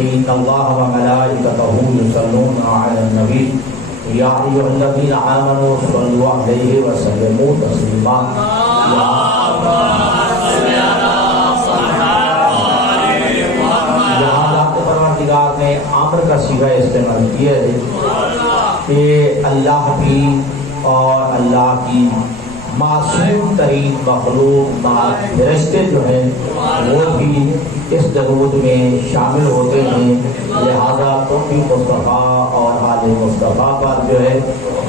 ان اللہ و ملائکتہ یصلون علی النبی یا ایھا الذین آمنوا صلوا علیہ وسلموا تسلیما نے آمر کا صیغہ استعمال کیا ہے کہ اللہ بھی اور اللہ کی معصوم ترین مخلوق فرشتے جو ہیں وہ بھی اس درود میں شامل ہوتے ہیں، لہذا تم بھی مصطفیٰ اور آل مصطفیٰ پر جو ہے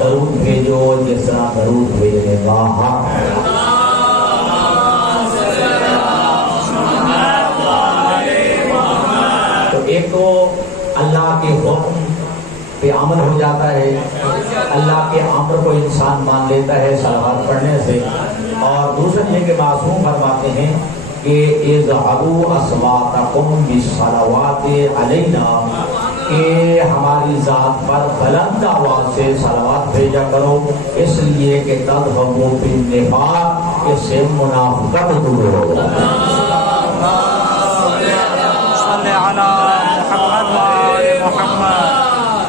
درود بھیجو جس طرح درود بھیجنے کا حق ہے۔ ایک تو اللہ کے حکم پہ عمل ہو جاتا ہے، اللہ کے امر کو انسان مان لیتا ہے صلوات پڑھنے سے، اور دوسرا یہ کہ معصوم فرماتے ہیں کہ اذعبوا اصواتکم بالصلوات علینا، کہ ہماری ذات پر بلند آواز سے صلوات بھیجا کرو، اس لیے کہ تذہبوا بالنفاق، اس سے منافقت دور ہو۔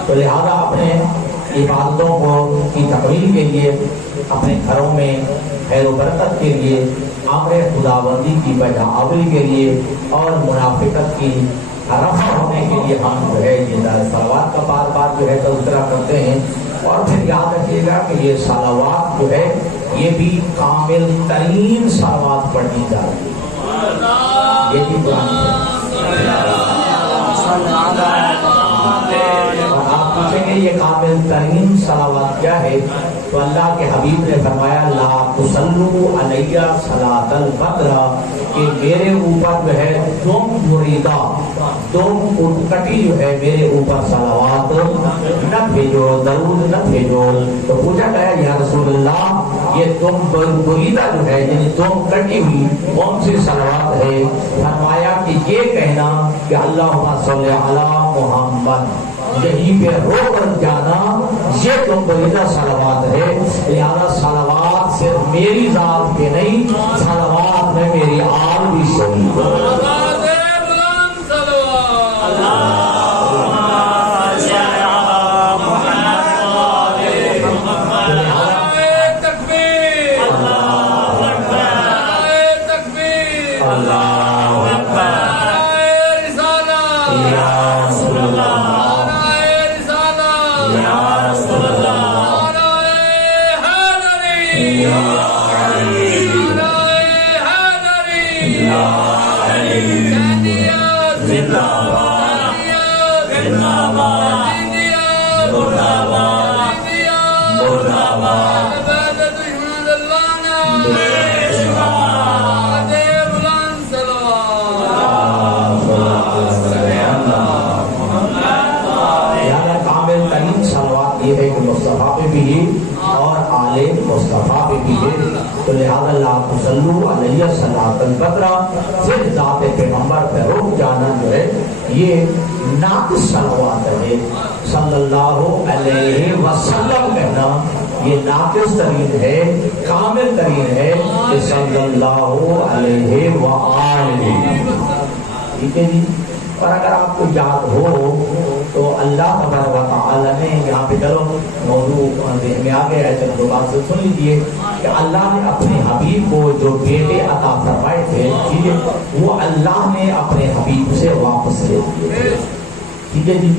تو لہذا اپنے عبادتوں کو کی تکمیل کے لیے، اپنے گھروں میں خیر و برکت کے لیے، امر خداوندی کی بجا آوری کے لیے اور منافقت کی رفع ہونے کے لیے ہم جو ہے یہ صلوات کا بار بار جو ہے تذکرہ کرتے ہیں۔ اور پھر یاد رکھیے گا کہ یہ صلوات جو ہے یہ بھی کامل ترین صلوات پڑھنی چاہیے، یہ بھی قرآن ہے۔ اور آپ پوچھیں گے یہ کامل ترین صلوات کیا ہے، تو اللہ کے حبیب نے فرمایا لا تصلوا علیہ صلاۃ القدر، کہ میرے اوپر جو ہے تم مریدہ تم کٹی جو ہے میرے اوپر صلوات نہ بھیجو، درود نہ بھیجو۔ تو پوچھا گیا یا رسول اللہ یہ تم مریدہ جو ہے یعنی تم کٹی ہوئی کون سی صلوات ہے؟ فرمایا کہ یہ کہنا کہ اللہم صلی علی محمد، یہیں پہ رو کر جانا یہ تو مریدہ صلوات ہے۔ لہذا صلوات صرف میری ذات کے نہیں، صلوات میں میری آل بھی شریک ہے۔ مصطفیٰ پہ بھی ہے اور آل مصطفیٰ پہ بھی ہے، تو لہذا لا تصلوا علیہ صلاۃ القدر، صرف ذات پیغمبر پہ رک جانا جو ہے یہ ناقص صلوات ہے۔ صلی اللہ علیہ وسلم کہنا یہ ناقص ترین ہے، کامل ترین ہے کہ صلی اللہ علیہ وآلہ۔ ٹھیک ہے جی۔ اور اگر آپ کو یاد ہو تو اللہ تبارک و تعالیٰ نے یہاں پہ چلو موضوع ذہن میں آ گیا ہے، چلو دو بات سے سن لیجیے کہ اللہ نے اپنے حبیب کو جو بیٹے عطا فرمائے تھے، ٹھیک ہے، وہ اللہ نے اپنے حبیب سے واپس لے لیے، ٹھیک ہے جی۔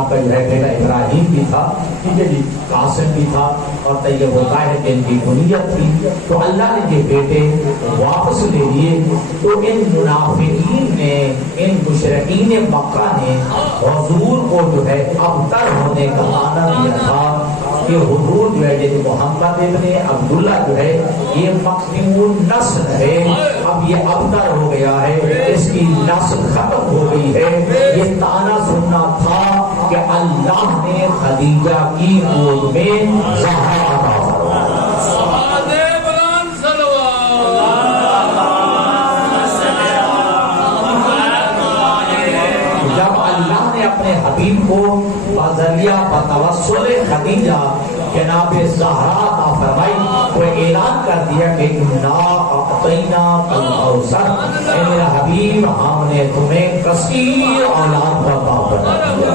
آپ کا جو ہے بیٹا ابراہیم بھی تھا، ٹھیک ہے جی، قاسم بھی تھا، اور طیب الطاہر جن کی کنیت تھی، تو اللہ نے یہ بیٹے واپس لے لیے۔ تو ان منافقین نے، ان مشرکین مکہ نے حضور کو جو ہے ابتر ہونے کا معنی دیا تھا کہ حضور جو ہے جیسے محمد ابن عبداللہ جو ہے یہ مقتول نسل ہے، اب یہ ابتر ہو گیا ہے، اس کی نسل ختم ہو گئی ہے۔ یہ تانا سننا تھا کہ اللہ نے خدیجہ کی گود میں زہرا عطا فرمایا۔ جب اللہ نے اپنے حبیب کو بذریعہ بتوسل خدیجہ جناب زہرا کا فرمائی وہ اعلان کر دیا کہ انا اعطینا الکوثر، اے میرا حبیب ہم نے تمہیں کثیر اولاد کا باپ بنا دیا،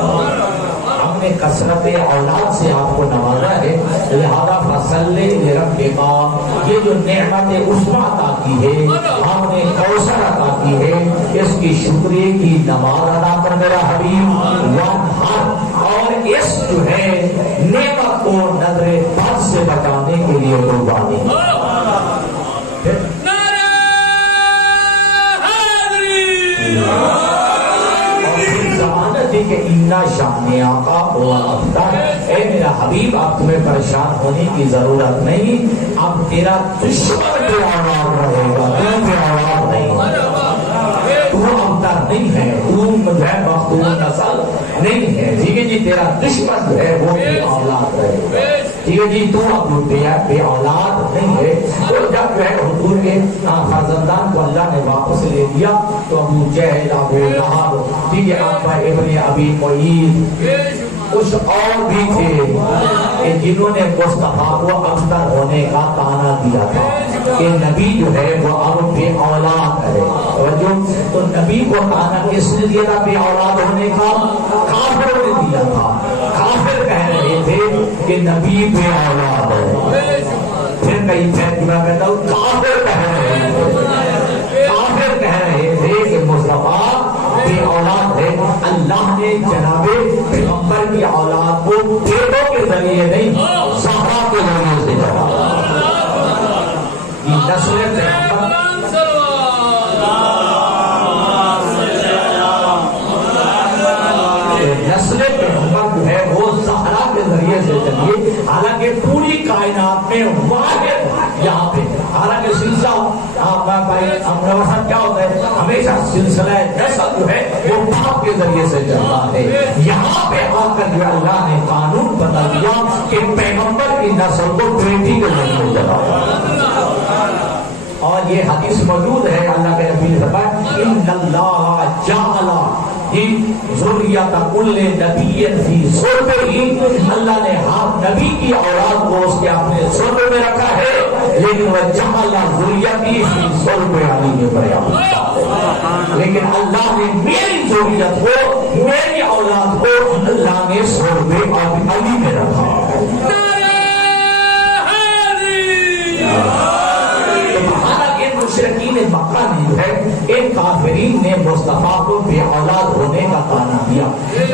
ہم نے کثرت اولاد سے آپ کو نوازا ہے، لہذا فصلی لربک، یہ جو نعمت عظمیٰ عطا کی ہے، ہم نے کوثر عطا کی ہے، اس کی شکریہ کی نماز ادا کر میرا حبیب، وانحر، اور اس جو ہے نعمت کو نظر بد سے بچانے کے لیے قربانی کہ انا شان آقا ہوا افضل، اے میرا حبیب اب تمہیں پریشان ہونے کی ضرورت نہیں، اب تیرا دشمن پہ آواز رہے گا، تو پہ آواز نہیں، تو ابتر نہیں ہے، تو مجھے مخدوم نسل نہیں ہے، ٹھیک ہے جی، تیرا دشمن جو ہے وہ بے اولاد رہے گا، ٹھیک ہے جی، تو اب بے اولاد نہیں ہے۔ تو جب جو ہے حضور کے فرزندان کو اللہ نے واپس لے لیا تو ابو جہل، ابو لہب، ٹھیک ہے، ابا ابن ابی معیط، کچھ اور بھی تھے جنہوں نے مصطفیٰ کو ابتر ہونے کا طعنہ دیا تھا کہ نبی جو ہے وہ اب بے اولاد ہے، تو نبی کو طعنہ کس نے دیا تھا بے اولاد ہونے کا؟ کافر نے دیا تھا، کافر کہہ رہے تھے کہ نبی بے اولاد ہے، پھر کئی میں کہتا ہوں کافر کہہ رہے تھے، کافر کہہ رہے تھے کہ مصطفیٰ بے اولاد ہے، اللہ نے جناب پیغمبر کی اولاد کو بیٹوں کے ذریعے نہیں زہرا کے ذریعے سے دیا، یہ نسل پیغمبر جو ہے وہ زہرا کے ذریعے سے چلیے، حالانکہ پوری کائنات میں واحد یہاں پہ، حالانکہ سلسلہ کیا ہوتا ہے ہمیشہ سلسلہ نسب جو ہے وہ باپ کے ذریعے سے چلتا ہے، یہاں پہ آ کر جو اللہ نے قانون بتا دیا کہ پیغمبر کی نسل کو بیٹی کے ذریعے چلا، اور یہ حدیث موجود ہے، اللہ کے نبی نے فرمایا ان اللہ جعل ذریت کل نبی فی صلبہ، اللہ نے ہر نبی کی اولاد کو اس کے اپنے صلب میں رکھا ہے، لیکن وہ جعل ذریتی فی صلب علی مریم، لیکن اللہ نے میری ذریت کو، میری اولاد کو اللہ نے صلب علی میں رکھا۔ مشرکین مکہ نے جو ہے ایک کافرین نے مصطفیٰ کو بے اولاد ہونے کا طعنہ دیا،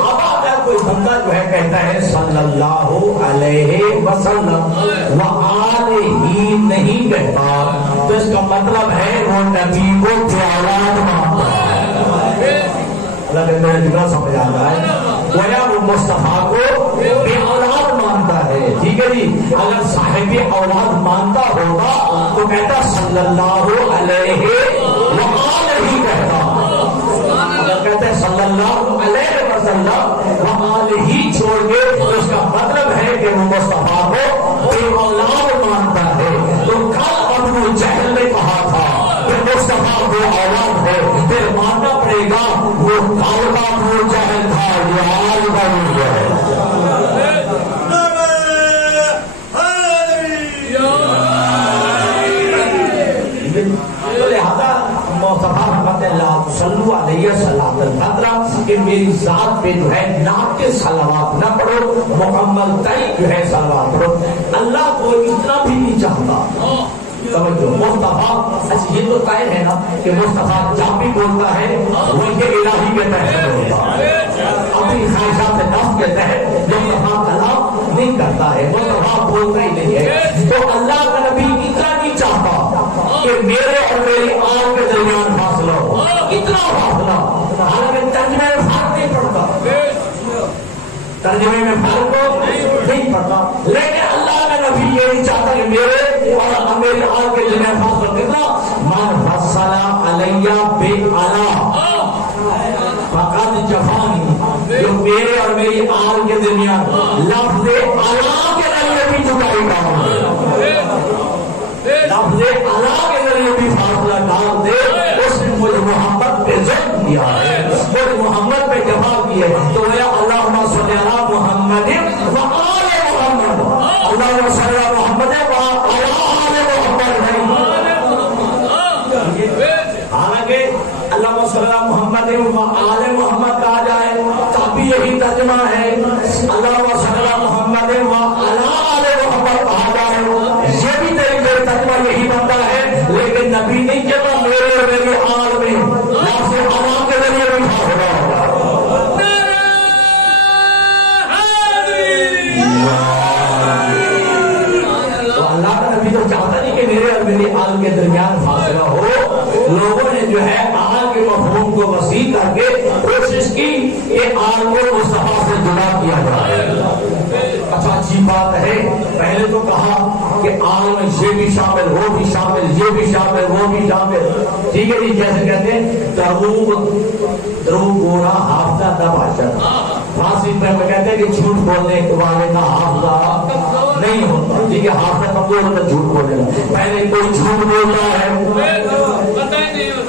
اب اگر کوئی بندہ جو ہے کہتا ہے صلی اللہ علیہ وسلم وآلہ نہیں کہتا تو اس کا مطلب ہے وہ نبی کو بے اولاد مانتا ہے، اللہ کے میرے جگہ سمجھ آ رہا ہے، گویا وہ مصطفیٰ کو بے اولاد مانتا ہے، ٹھیک ہے جی، اگر صاحب اولاد مانتا ہوگا تو کہتا صلی اللہ علیہ وآلہ کہتا، اگر کہتے ہیں صلی اللہ علیہ وسلم وآلہ چھوڑ کے تو اس کا مطلب ہے کہ وہ مصطفیٰ کو بے اولاد مانتا ہے۔ تو کل ابو جہل نے کہا تھا کہ مصطفیٰ بے اولاد ہے، پھر ماننا پڑے گا وہ کل کا ابو جہل تھا، یہ آج کا ابو جہل ہے۔ صلو علیہ صلاۃ الفطرہ کہ میری ذات پہ جو ہے ناقص صلوات نہ پڑھو، مکمل تئی جو ہے صلوات پڑھو، اللہ کو اتنا بھی نہیں چاہتا، توجہ مصطفیٰ، اچھا یہ تو طے ہے نا کہ مصطفیٰ جب بھی بولتا ہے وہ یہ الہی کے تحت بولتا ہے، اپنی خواہشات نفس کے تحت مصطفیٰ کلام نہیں کرتا ہے، مصطفیٰ بولتا ہی نہیں ہے، تو اللہ کا نبی اتنا نہیں چاہتا کہ میرے اور میری آنکھ کے درمیان فاصلہ ہو، اتنا فاصلہ، حالانکہ ترجمے میں فرق نہیں پڑتا، ترجمے میں فرق نہیں پڑتا، لیکن اللہ کا نبی یہ نہیں چاہتا کہ میرے اور میری آنکھ کے درمیان فاصلہ کتنا، من فصل علیہ بعلا فقد جفانی، جو میرے اور میری آنکھ کے درمیان لفظ علا کے ذریعے بھی جدائی ڈال دے، لفظ علا کے ذریعے بھی فاصلہ ڈال دے، اس نے مجھے محمد پہ ظلم کیا ہے، مجھے محمد پہ جفا کی ہے، تو یا اللہم صلی علی محمد وآل محمد، دیا جائے. اچھا اچھی بات ہے. پہلے تو کہا کہ آل میں یہ بھی شامل، وہ بھی شامل، یہ بھی شامل، وہ بھی شامل. ٹھیک ہے جی. جیسے کہتے ہیں دروغ گورا حافظہ نہ باشد. فارسی میں کہتے ہیں کہ جھوٹ بولنے والے کا حافظہ نہیں ہوتا. ٹھیک ہے. حافظہ کمزور ہوتا جھوٹ بولے گا. پہلے کوئی جھوٹ بولتا ہے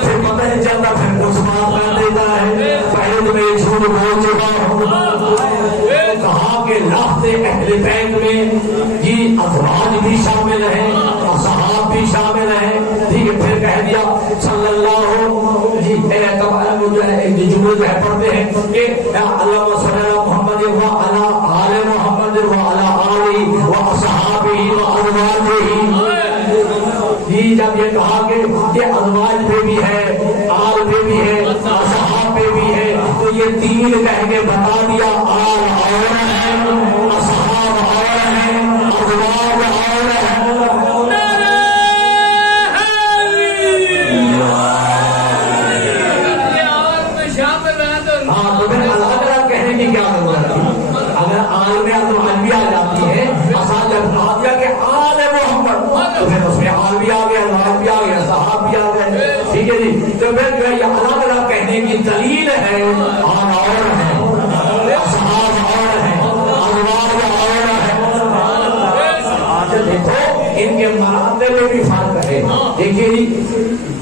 پھر پتہ نہیں چلتا، پھر کچھ بات کر دیتا ہے. پہلے تو میں جھوٹ بول چکا ہوں. کہا کہ لفظ اہل بیت میں یہ ازواج بھی شامل ہیں، اصحاب بھی شامل ہیں. ٹھیک ہے. پھر کہہ دیا صلی اللہ جی جملے جو ہے پڑھتے ہیں کہ اللہ صلی اللہ محمد وعلی آل محمد وعلی آلہ واصحابہ وازواجہ. جی جب یہ کہا کہ یہ ازواج پہ بھی ہے، آل پہ بھی ہے، اصحاب پہ بھی ہے، تو یہ تین کہہ کے بتا دیا. آل اور ہے، اصحاب اور ہیں، ازواج اور ہیں. ہاں تو پھر الگ الگ کہنے کی کیا ضرورت ہے؟ اگر آل میں ازواج بھی آ جاتی ہے، اصحاب جب کہا دیا کہ آل محمد تو پھر اس میں آل بھی آ گیا، ازواج بھی آ گیا، صحاب بھی آ گئے. ٹھیک ہے جی. تو پھر جو ہے یہ الگ الگ کہنے کی دلیل ہے. آل اور ہیں، اصحاب اور ہیں، ازواج اور ہیں. آج دیکھو ان کے مراتب میں بھی فرق ہے. دیکھیے جی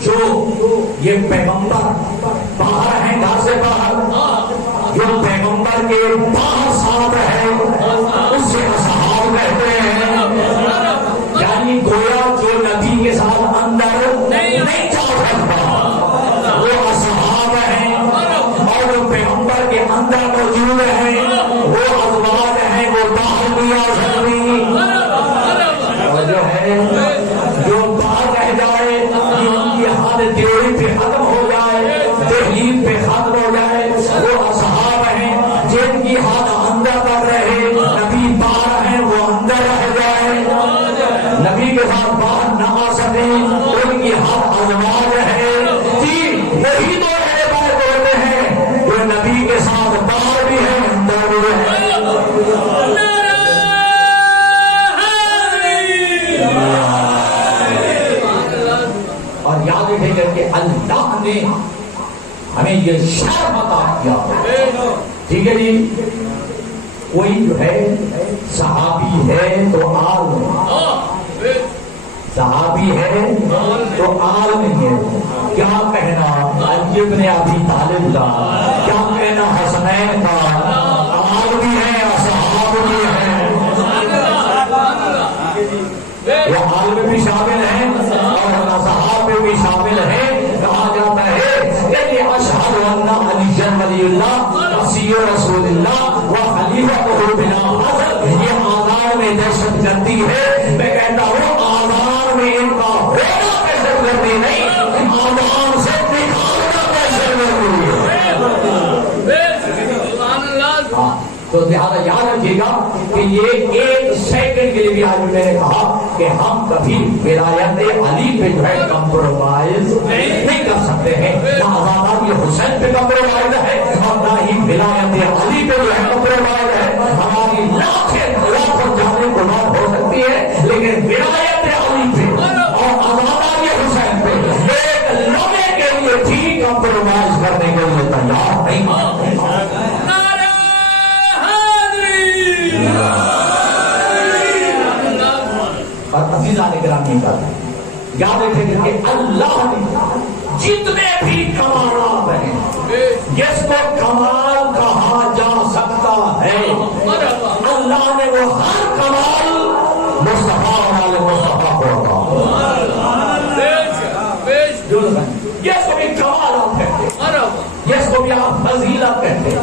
جو یہ پیغمبر باہر ہیں، گھر سے باہر، جو پیغمبر کے باہر ساتھ ہے اس سے اصحاب کہتے ہیں. یعنی گویا جو نبی کے ساتھ اندر نہیں جا سکتا وہ اصحاب ہیں، اور جو پیغمبر کے اندر موجود ہیں وہ ازواج ہیں، وہ باہر نہیں آ سکتی. اور جو ہے جو باہر رہ جائے، ان کی حالت تیوری پہ ختم ہو جائے، تحلیل پہ ختم ہو جائے، وہ اصحاب ہیں. جن کی حالت اندر تک رہے، نبی باہر ہیں وہ اندر رہ جائے، نبی کے ساتھ باہر نہ آ سکے، ان کی حالت ازواج ہے. وہی تو اہل بیت ہوتے ہیں جو نبی کے ساتھ باہر بھی ہیں، اندر بھی ہیں. اور یاد رکھے کہ اللہ نے ہمیں یہ شرف عطا کیا. ٹھیک ہے جی. کوئی جو ہے صحابی ہے تو آل میں، صحابی ہے تو آل میں ہے. کیا کہنا علی ابن ابی طالب کا، کیا کہنا حسنین کا، آل بھی ہے اصحاب بھی ہیں. وہ آل میں بھی شامل ہیں اور اصحاب میں بھی شامل ہیں. کہا جاتا ہے کہ اشہد ان علی ولی اللہ وصی رسول اللہ و خلیفۃہ بلا فخر. یہ آزار میں دہشت گردی ہے. میں کہتا ہوں آزار میں ان کا ہونا دہشت گردی نہیں، آزار سے نکالنا دہشت گردی ہے. تو لہٰذا یاد رکھیے گا کہ یہ ایک سیکنڈ کے لیے بھی آج میں نے کہا کہ ہم کبھی ولایت علی پہ جو ہے کمپرومائز نہیں کر سکتے ہیں. نہ آزادی حسین پہ کمپرومائز ہے اور نہ ہی ولایت علی پہ جو ہے کمپرومائز ہے. ہماری لاکھوں جانیں قربان ہو سکتی ہے لیکن ولایت علی پہ اور آزادی حسین پہ ایک لمحے کے لیے بھی کمپرومائز کرنے کے لیے تیار نہیں. اور عزیزان گرامی کا یاد رکھیں کہ اللہ نے جتنے بھی کمالات ہیں جس کو کمال کہا جا سکتا ہے، اللہ نے وہ ہر کمال مصطفیٰ والے مصطفیٰ کو جس کو بھی کمالات کہتے ہیں، جس کو بھی آپ فضیلت کہتے ہیں،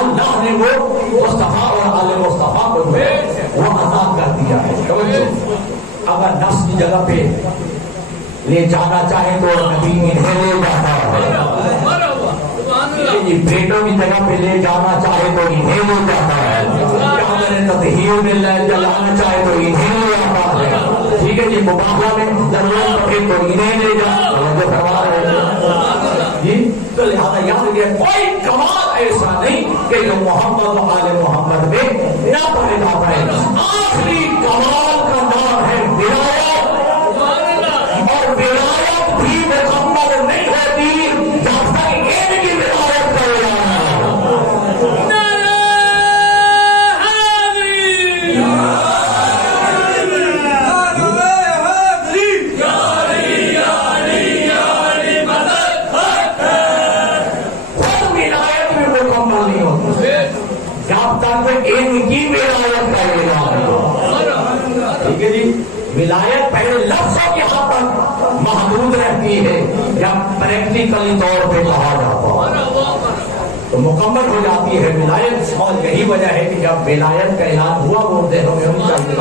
اللہ نے وہ مصطفیٰ اور آل مصطفیٰ کو وہ عطا کر دیا ہے. اگر نفس کی جگہ پہ لے جانا چاہے تو نبی انہیں لے جاتا ہے. بیٹوں کی جگہ پہ لے جانا چاہے تو انہیں لے جاتا ہے. تطہیر میں لے جانا چاہے تو انہیں لے جاتا ہے. ٹھیک ہے جی. مباحلہ میں ضرورت پڑے تو انہیں لے جاتا ہے. جی تو لہٰذا یاد رکھیے کوئی کمال ایسا نہیں کہ جو محمد و آل محمد میں نہ پائے جاتا ہے. آخری کمال کا نام ہے ولایت، اور ولایت بھی مکمل نہیں ہوتی جب تک ان کی ولایت کا اعلان نہ ہو. ان کی ولایت کا اعلان ہو. ٹھیک ہے جی. ولایت پہلے لفظوں کی حد تک محدود رہتی ہے جب پریکٹیکلی طور پہ کہا جاتا ہے تو مکمل ہو جاتی ہے ولایت. اور یہی وجہ ہے کہ جب ولایت کا اعلان ہوا وہ دہوں میں ہونی چاہیے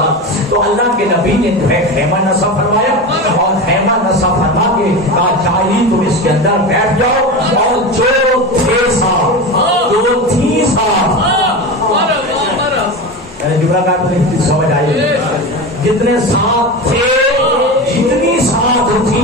تو اللہ کے نبی نے خیمہ نصب فرمایا اور خیمہ نصب فرما کے کہا چاہیے تم اس کے اندر بیٹھ جاؤ اور جو تھے ساتھ جو تھی ساتھ جملہ کا سمجھ آئیے جتنے ساتھ تھے جتنی ساتھ تھی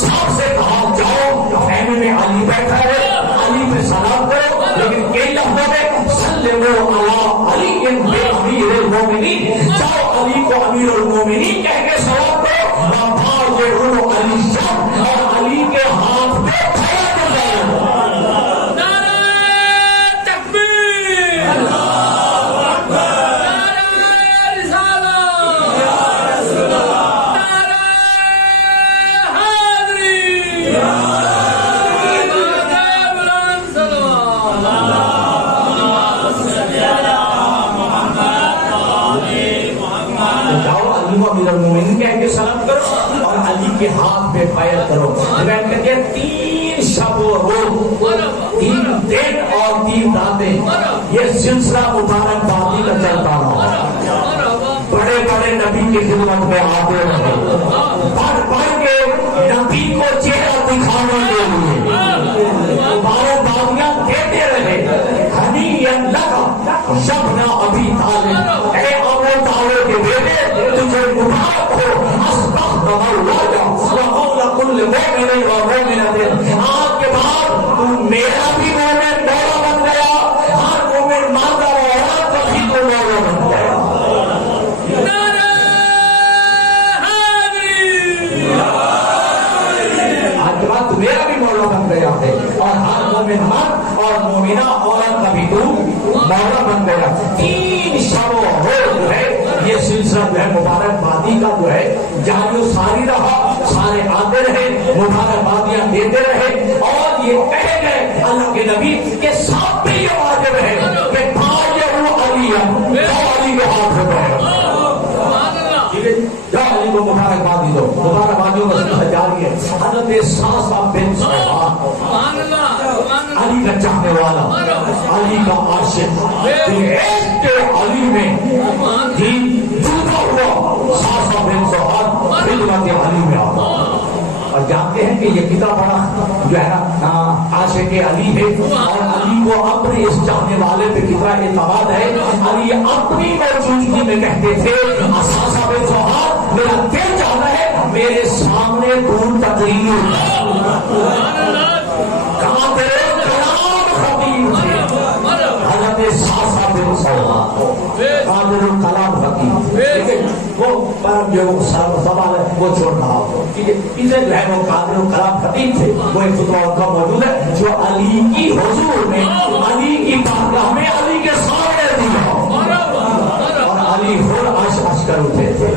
سب سے کہا جاؤ خیمے میں علی بیٹھا ہے علی پہ سلام کرو لیکن کئی لفظوں میں سلموا علی علی بن امیر المومنین جاؤ علی کو امیر المومنین کہہ کے سلام کرو وَبَايِعُوا عَلِيًّا اور علی کے ہاتھ پہ بیعت کرو. سلام کرو اور علی کے ہاتھ پہ بیعت کرو. بیعت کر کے 3 شب و روز 3 دن اور 3 راتیں یہ سلسلہ مبارک بادی کا چلتا رہا. بڑے بڑے نبی کی خدمت میں آتے رہے پڑھ پڑھ کے نبی کو چہرہ دکھانے کے لیے مبارک بادیاں دیتے رہے. ہنیئا لک شبنا ابی طالب اے ابو طالب کے بیٹے تجھے مبارک ہو آج کے بعد میرا بھی مومن مولا بن گیا. ہر مومن ماندہ رہا کبھی تو مولا بن گیا. آج کے بعد میرا بھی مولا بن گیا ہے اور ہر مومن مرد اور مومنہ عورت کبھی تو مولا بن گیا. 3 شب و روز جو ہے یہ سلسلہ جو ہے مبارک بادی کا جو ہے جاری ساری رہا. سارے آتے رہے مبارک بادیاں دیتے رہے اور یہ کہے گئے اللہ کے نبی کے ساتھ بھی یہ واجب ہے کہ بھائیو علی علی کے ہاتھ میں بیٹھو. جاؤ علی کو مبارک بادی دو. مبارک بادیوں کا سلسلہ جاری ہے. حضرت ساسا بن سبحان علی کا چاہنے والا علی کا عاشق ایک کے علی میں جوتا ہوا ساسا بن سبحان خدمت علی میں آتا. اور جانتے ہیں کہ یہ کتنا بڑا جو ہے نا عاشق علی ہے اور علی کو اپنے اس چاہنے والے پہ کتنا اعتماد ہے. علی اپنی موجودگی میں کہتے تھے ساسا بن سبحان میرا دل چاہتا ہے میرے سامنے دور تقریر کہاں تیرے کلام خطیب تھے. حضرت ساسا بن سبحان قادر الکلام خطیب وہ پر جو سوال ہے وہ چھوڑ رہا ہو. اسے جو ہے وہ قادر الکلام خطیب تھے. وہ ایک خطبہ ان کا موجود ہے جو علی کی حضور میں علی کی بارگاہ میں علی کے سامنے دیا اور علی خود عش کر اٹھے تھے.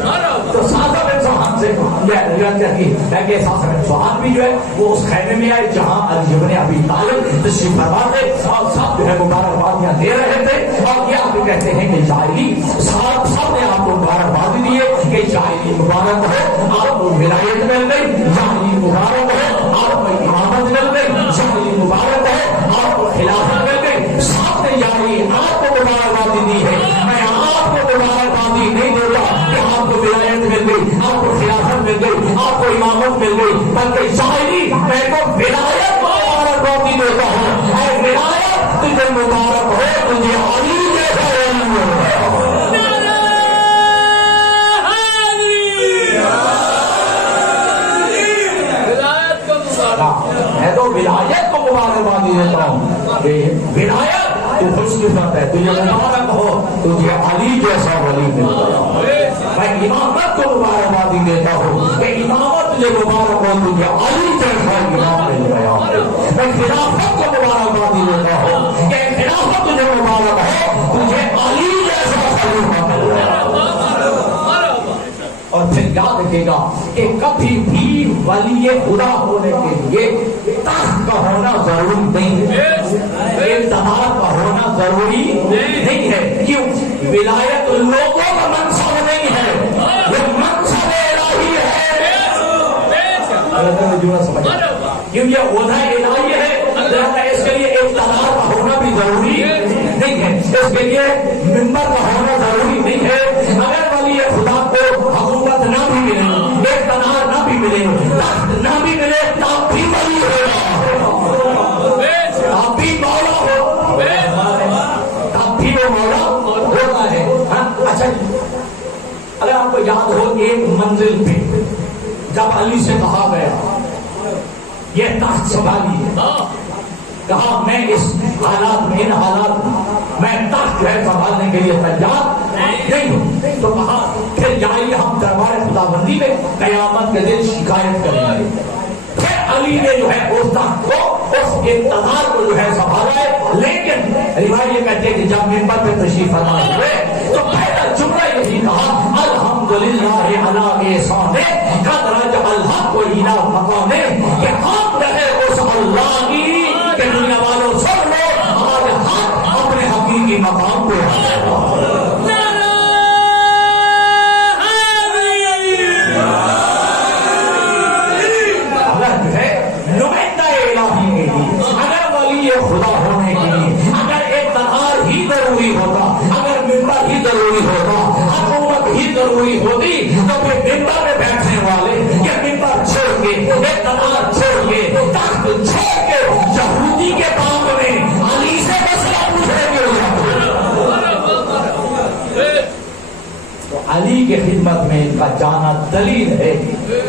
تو ساسا بن سبحان سے کہ ساسا بن سبحان بھی جو ہے وہ اس خیمے میں آئے جہاں علی ابن ابی طالب تشریف فرما تھے اور سب جو ہے مبارکبادیاں دے رہے تھے. اور یہ آپ کہتے ہیں کہ جاہلی سب نے آپ کو مبارکباد دیے کہ جاہلی مبارک ہو آپ کو ولایت مل گئی. جاہلی مبارک ہو آپ کو امامت مل گئی. جاہلی مبارک ہو آپ کو خلافت مل گئی. سب نے جاہلی آپ کو مبارکباد دی ہے. میں آپ کو مبارکبادی نہیں دیتا کہ آپ کو ولایت مل گئی آپ کو خلافت مل گئی آپ کو امامت مل گئی بلکہ جاہلی میں کو ولایت کو مبارکبادی دیتا ہوں. اے ولایت تجھے مبارک ہو تجھے علی جیسا ولی ہو. میں تو ولایت کو مبارکبادی دیتا ہوں. ولایت تو خوش قسمت ہے، تجھے مبارک ہو، تجھے علی جیسا ولی مل گیا۔ میں امامت کو مبارکبادی دیتا ہوں کہ امامت تجھے مبارک ہو، تجھے علی جیسا امام مل گیا۔ میں خلافت کو مبارکبادی دیتا ہوں کہ خلافت تجھے مبارک ہو، تجھے علی جیسا خلیفہ مل گیا۔ اور پھر یاد رکھے گا کہ کبھی بھی ولی خدا ہونے کے لیے تخت کا ہونا ضروری نہیں ہے، اقتدار کا ہونا ضروری نہیں ہے۔ کیوں؟ ولایت لوگوں کا منصب نہیں ہے، یہ منصب الہی ہے۔ کیوں یہ عہدہ الہی ہے، اس کے لیے اقتدار کا ہونا بھی ضروری نہیں ہے، اس کے لیے منبر کا ہونا ضروری نہیں ہے۔ اگر ولی خدا کو حکومت نہ بھی ملے، اقتدار نہ بھی ملے، تخت نہ بھی ملے، تب بھی ولی ہوگا، تب بھی مولا ہو، تب بھی وہ مولا ہوتا ہے۔ اچھا، اگر آپ کو یاد ہو ایک منزل پہ جب علی سے کہا گیا یہ تخت سنبھالیے، کہا میں اس حالات میں، ان حالات میں تخت جو ہے سنبھالنے کے لیے تیار نہیں ہوں، تو کہا پھر جائیے ہم دربار خداوندی میں قیامت کے دن شکایت کریں گے۔ پھر علی نے جو ہے اس تخت کو، اس اقتدار کو جو ہے سنبھالا ہے، لیکن روایت یہ کہتے ہیں کہ جب منبر پہ تشریف فرما ہوئے تو پہلا جملہ یہی کہا الحمدللہ علی احسانہ قد رجع الحق الی مقامہ، کہ ہم رہے اس اللہ کی کہ دنیا والوں سن لو آج حق اپنے حقیقی مقام پہ خدا ہونے کے لیے اگر اقتدار ہی ضروری ہوتا، اگر منبر ہی ضروری ہوتا، حکومت ہی ضروری ہوتی، تو پھر منبر میں بیٹھنے والے یہ منبر چھوڑ کے، اقتدار چھوڑ کے، تخت چھوڑ کے یہودی کے کام میں علی سے مسئلہ پوچھیں گے۔ تو علی کی خدمت میں ان کا جانا دلیل ہے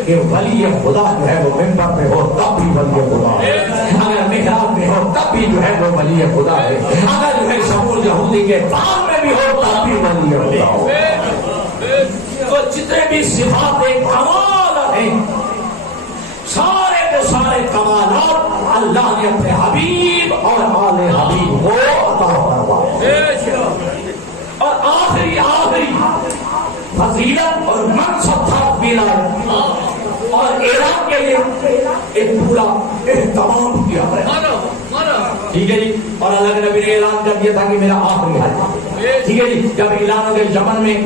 کہ ولی خدا جو ہے وہ منبر پہ ہو تب بھی ولی خدا ہے، اگر محراب میں ہو تب بھی جو ہے وہ ولی خدا ہے، اگر جو ہے شمول یہودی کے باغ میں بھی ہو تب بھی ولی خدا ہو۔ تو جتنے بھی صفات کمال ہیں، سارے کے سارے کمالات اللہ نے اپنے حبیب اور آل حبیب کو عطا فرمائے۔ اور آخری فضیلت اور منصب تھا ولایت، اور اعلان کے لیے ایک پورا اہتمام کیا ہے، ٹھیک ہے جی۔ اور اللہ کے نبی نے اعلان کر دیا تھا کہ میرا آخری حج، ٹھیک ہے جی۔ جب اعلان ہو گیا یمن میں،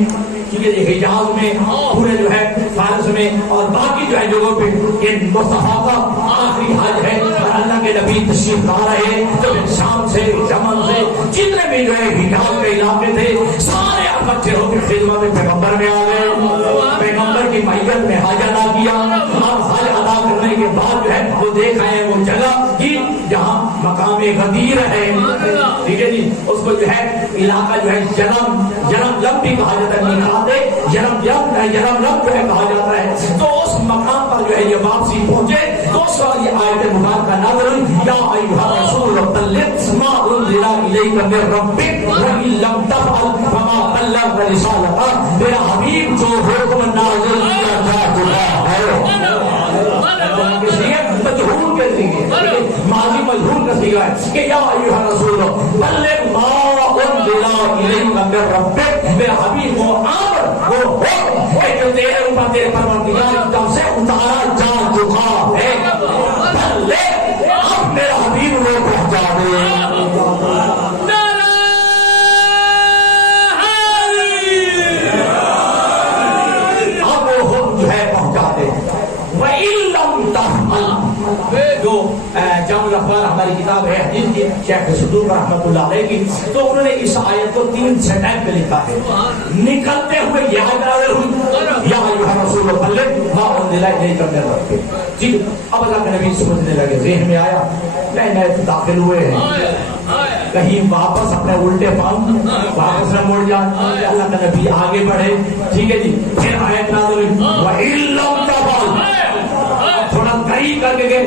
ٹھیک ہے جی، حجاز میں، پورے جو ہے فارس میں اور باقی جو ہے جگہوں پہ یہ مصطفیٰ کا آخری حج ہے، اور اللہ کے نبی تشریف لا رہے تو شام سے، یمن سے، جتنے بھی جو ہے حجاز کے علاقے تھے سارے اکٹھے ہو کے خدمت پیغمبر میں آ گئے، پیغمبر کی معیت میں حج ادا کیا۔ اب حج ادا کرنے کے بعد جو ہے وہ دیکھ رہے ہیں وہ جگہ کی جہاں مقام غدیر ہے، ٹھیک ہے جی، اس کو جو ہے علاقہ جو ہے جرم لم بھی کہا جاتا ہے، نکھاتے جرم لم جو ہے کہا جاتا ہے۔ تو اس مقام پر جو ہے یہ واپسی پہنچے تو اس وقت یہ آیت مبارکہ نازل ہوئی، یا ایھا الرسول بلغ ما انزل الیک من ربک وان لم تفعل فما بلغت رسالتہ، میرا حبیب جو حکم نازل کیا جا چکا ہے، اس لیے مجہول کے سیغے، ماضی مجہول کا سیغہ ہے کہ یا ایھا الرسول بلغ ما انزل الیک من ربک، میرا حبیب وہ امر، وہ حکم ہے جو تیرے اوپر تیرے پروردگار کی طرف سے اتارا جا چکا ہے، بلغ، اب میرا حبیب وہ پہنچا دے۔ جو جامع الاخبار ہماری کتاب ہے حدیث کی، شیخ صدوق رحمۃ اللہ علیہ کی، تو انہوں نے اس آیت کو 3 سٹائپ پہ لکھا ہے، نکلتے ہوئے یہ آیت نازل ہوئی، یا ایھا الرسول بلغ ما انزل الیک من ربک، جی۔ اب اللہ کے نبی سمجھنے لگے، ذہن میں آیا نئے داخل ہوئے ہیں، کہیں واپس اپنے الٹے پاؤں واپس نہ مڑ جائے۔ اللہ کا نبی آگے بڑھے، ٹھیک ہے جی، پھر آیت نازل ہوئی وَإِن لَّمْ تَفْعَلْ، تھوڑا کئی کر کے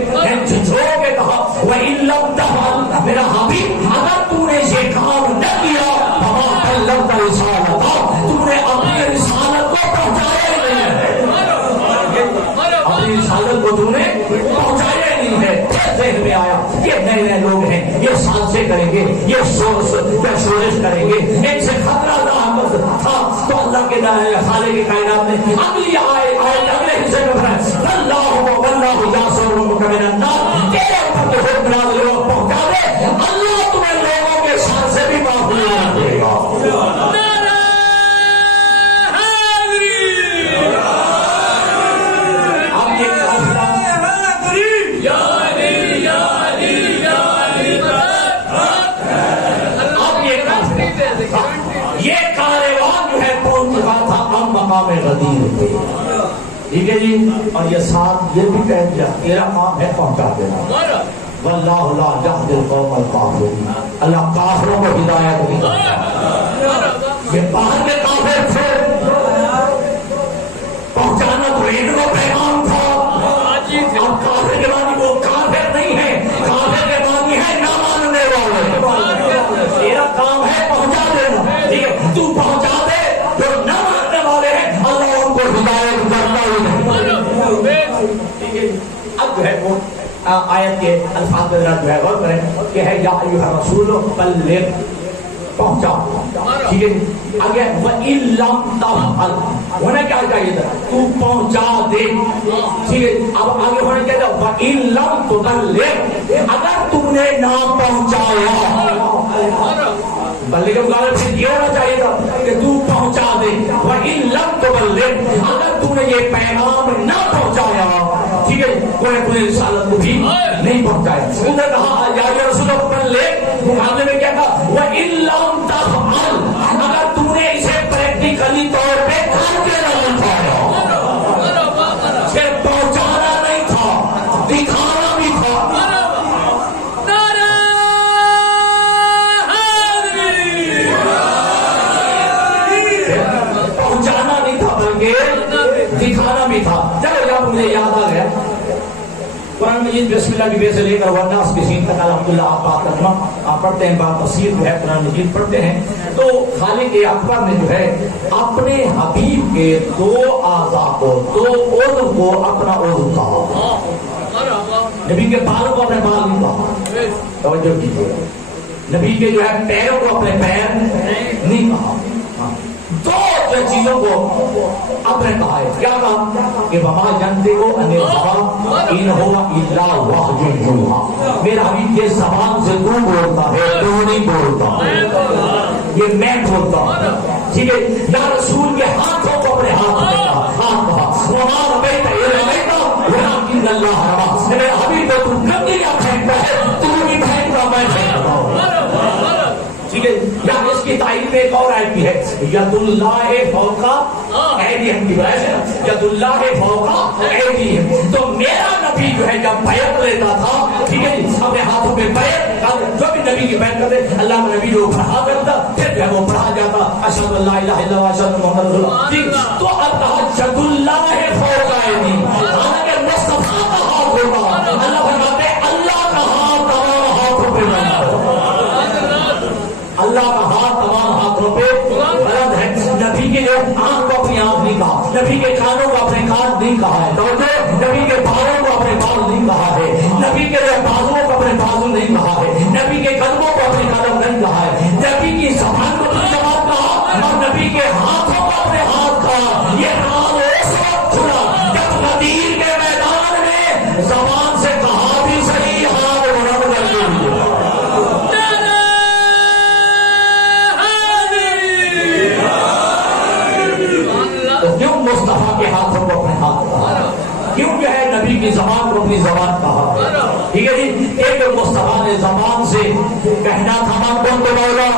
جھنجھوڑ کے کہا وَإِن لَّمْ تَفْعَلْ، میرا حبیب اگر تو نے یہ کہا کو تم نے پہنچایا نہیں ہے. ذہن میں آیا یہ نئے نئے لوگ ہیں, یہ سازشیں کریں گے, یہ شورش کریں گے, ان سے خطرہ لاحق تھا. تو اللہ کے خالق کائنات نے اگلی آیت اگلے حصے میں فرمایا اللہ یعصمک من الناس, تیرے اوپر تو حکم نازل ہو پہنچا دے, اللہ تمہیں لوگوں کے شر سے بھی محفوظ رکھے گا. یہ کاروان جو ہے پہنچ چکا تھا اب مقام غدیر پہ. ٹھیک ہے جی, اور یہ ساتھ یہ بھی کہہ دیا تیرا کام ہے پہنچا دینا. واللہ لا یہدی القوم الکافرین, اللہ کافروں کو ہدایت نہیں دیتا. یہ باہر کے کافر تھے, پہنچانا تو ان کو پیغام تھا. اب کافر کے معنی وہ کافر نہیں ہے, کافر کے معنی ہے نہ ماننے والے. تیرا کام ہے پہنچا دینا. ٹھیک ہے, تو پہنچا دے, جو نہ ماننے والے ہیں اللہ ان کو ہدایت کرتا ہی نہیں. ٹھیک ہے, اب جو ہے وہ آیت کے الفاظ جو ہے غور کریں کہ ہے یا ایھا الرسول بلغ, پہنچا. ٹھیک ہے, آگے وَإِن لَمْ تَفْعَلْ, ہونا کیا چاہیے تھا تو پہنچا دے. ٹھیک ہے, اب آگے ہونا کیا تھا وَإِن لَمْ تُبَلِّغْ, اگر تم نے نہ پہنچایا. بلکہ غالب سے یہ ہونا چاہیے تھا کہ تو پہنچا دے. وَإِن لَمْ تُبَلِّغْ, اگر تم نے یہ پیغام نہ پہنچایا. ٹھیک ہے, کوئی رسالت کو بھی نہیں پہنچایا. ادھر کہا یا رسول بلغ, مقابلے میں کیا کہا وَإِن لَمْ تَفْعَلْ, اگر تم نے اسے پریکٹیکلی طور پہ کر کے نہ پہنچایا. صرف پہنچانا نہیں تھا, دکھانا بھی تھا. پہنچانا نہیں تھا بلکہ دکھانا بھی تھا. چلو جب مجھے یاد آ گیا قرآن مجید بسم اللہ کی بے سے لے کر والناس کی سین تک الحمدللہ آپ بات کرنا آپ پڑھتے ہیں, بات تفسیر جو ہے قرآن مجید پڑھتے ہیں تو خالق اکبر نے جو ہے اپنے حبیب کے دو اعضاء کو, دو عضو کو اپنا عضو کہا. نبی کے بالوں کو اپنے بال نہیں کہا. توجہ کیجیے, نبی کے جو ہے پیروں کو اپنے پیر نہیں کہا. دو چیزوں کو اپنے کہا ہے. کیا کہا کہ وما ينطق عن الهوى ان هو الا وحی یوحی, میرا حبیب یہ زبان سے تو بولتا ہے, تو نہیں بولتا, یہ میں بولتا ہوں. ٹھیک ہے, یا رسول کے ہاتھوں کو اپنے ہاتھ میں کہا, ہاتھ کہا وما رمیت اذ رمیت ولکن اللہ رمی. میرا حبیب تو کنگریاں پھینکتا ہے, تو نہیں پھینکتا, میں پھینکتا ہوں. ٹھیک ہے, یا اس کی تعریف میں ایک اور آیت بھی ہے ید اللہ فوق ایدیہم کی بجائے سے ید اللہ فوق ایدیہم. تو میرا نبی جو ہے جب بیعت لیتا تھا, ٹھیک ہے, اپنے ہاتھوں میں بیعت, جو بھی نبی کی بیعت کرتے اللہ کا نبی جو پڑھا کرتا پھر جو ہے وہ پڑھا جاتا اشہد ان لا الہ الا اللہ اشہد ان محمد رسول اللہ. تو اب کہا ید اللہ فوق ایدیہم, حالانکہ مصطفیٰ کا ہاتھ ہوگا. اللہ فرماتے اللہ کا ہاتھ تمام ہاتھوں پہ بنا, اللہ کا ہاتھ تمام ہاتھوں پہ بلند ہے. نبی کے آنکھ کو اپنی آنکھ نہیں کہا, نبی کے کانوں کو اپنے کان نہیں کہا ہے, نبی کے بالوں کو اپنے بال نہیں کہا ہے, نبی کے بازوؤں کو اپنے بازو نہیں کہا ہے, نبی کے قدموں کو اپنے قدم نہیں کہا ہے, نبی کی زبان کو اپنی زبان کہا, اور نبی کے ہاتھوں کو اپنے ہاتھ کہا. یہ راز اس وقت کھلا جب غدیر کے میدان میں زبان سے کہا بھی صحیح, ہاتھ بلند کر کے بھی. کیوں مصطفیٰ کے ہاتھوں کو اپنے ہاتھ کہا, کیوں جو ہے نبی کی زبان کو اپنی زبان کہا. ٹھیک ہے جی, ایک مصطفیٰ نے زبان سے کہنا تھا من کنت مولا,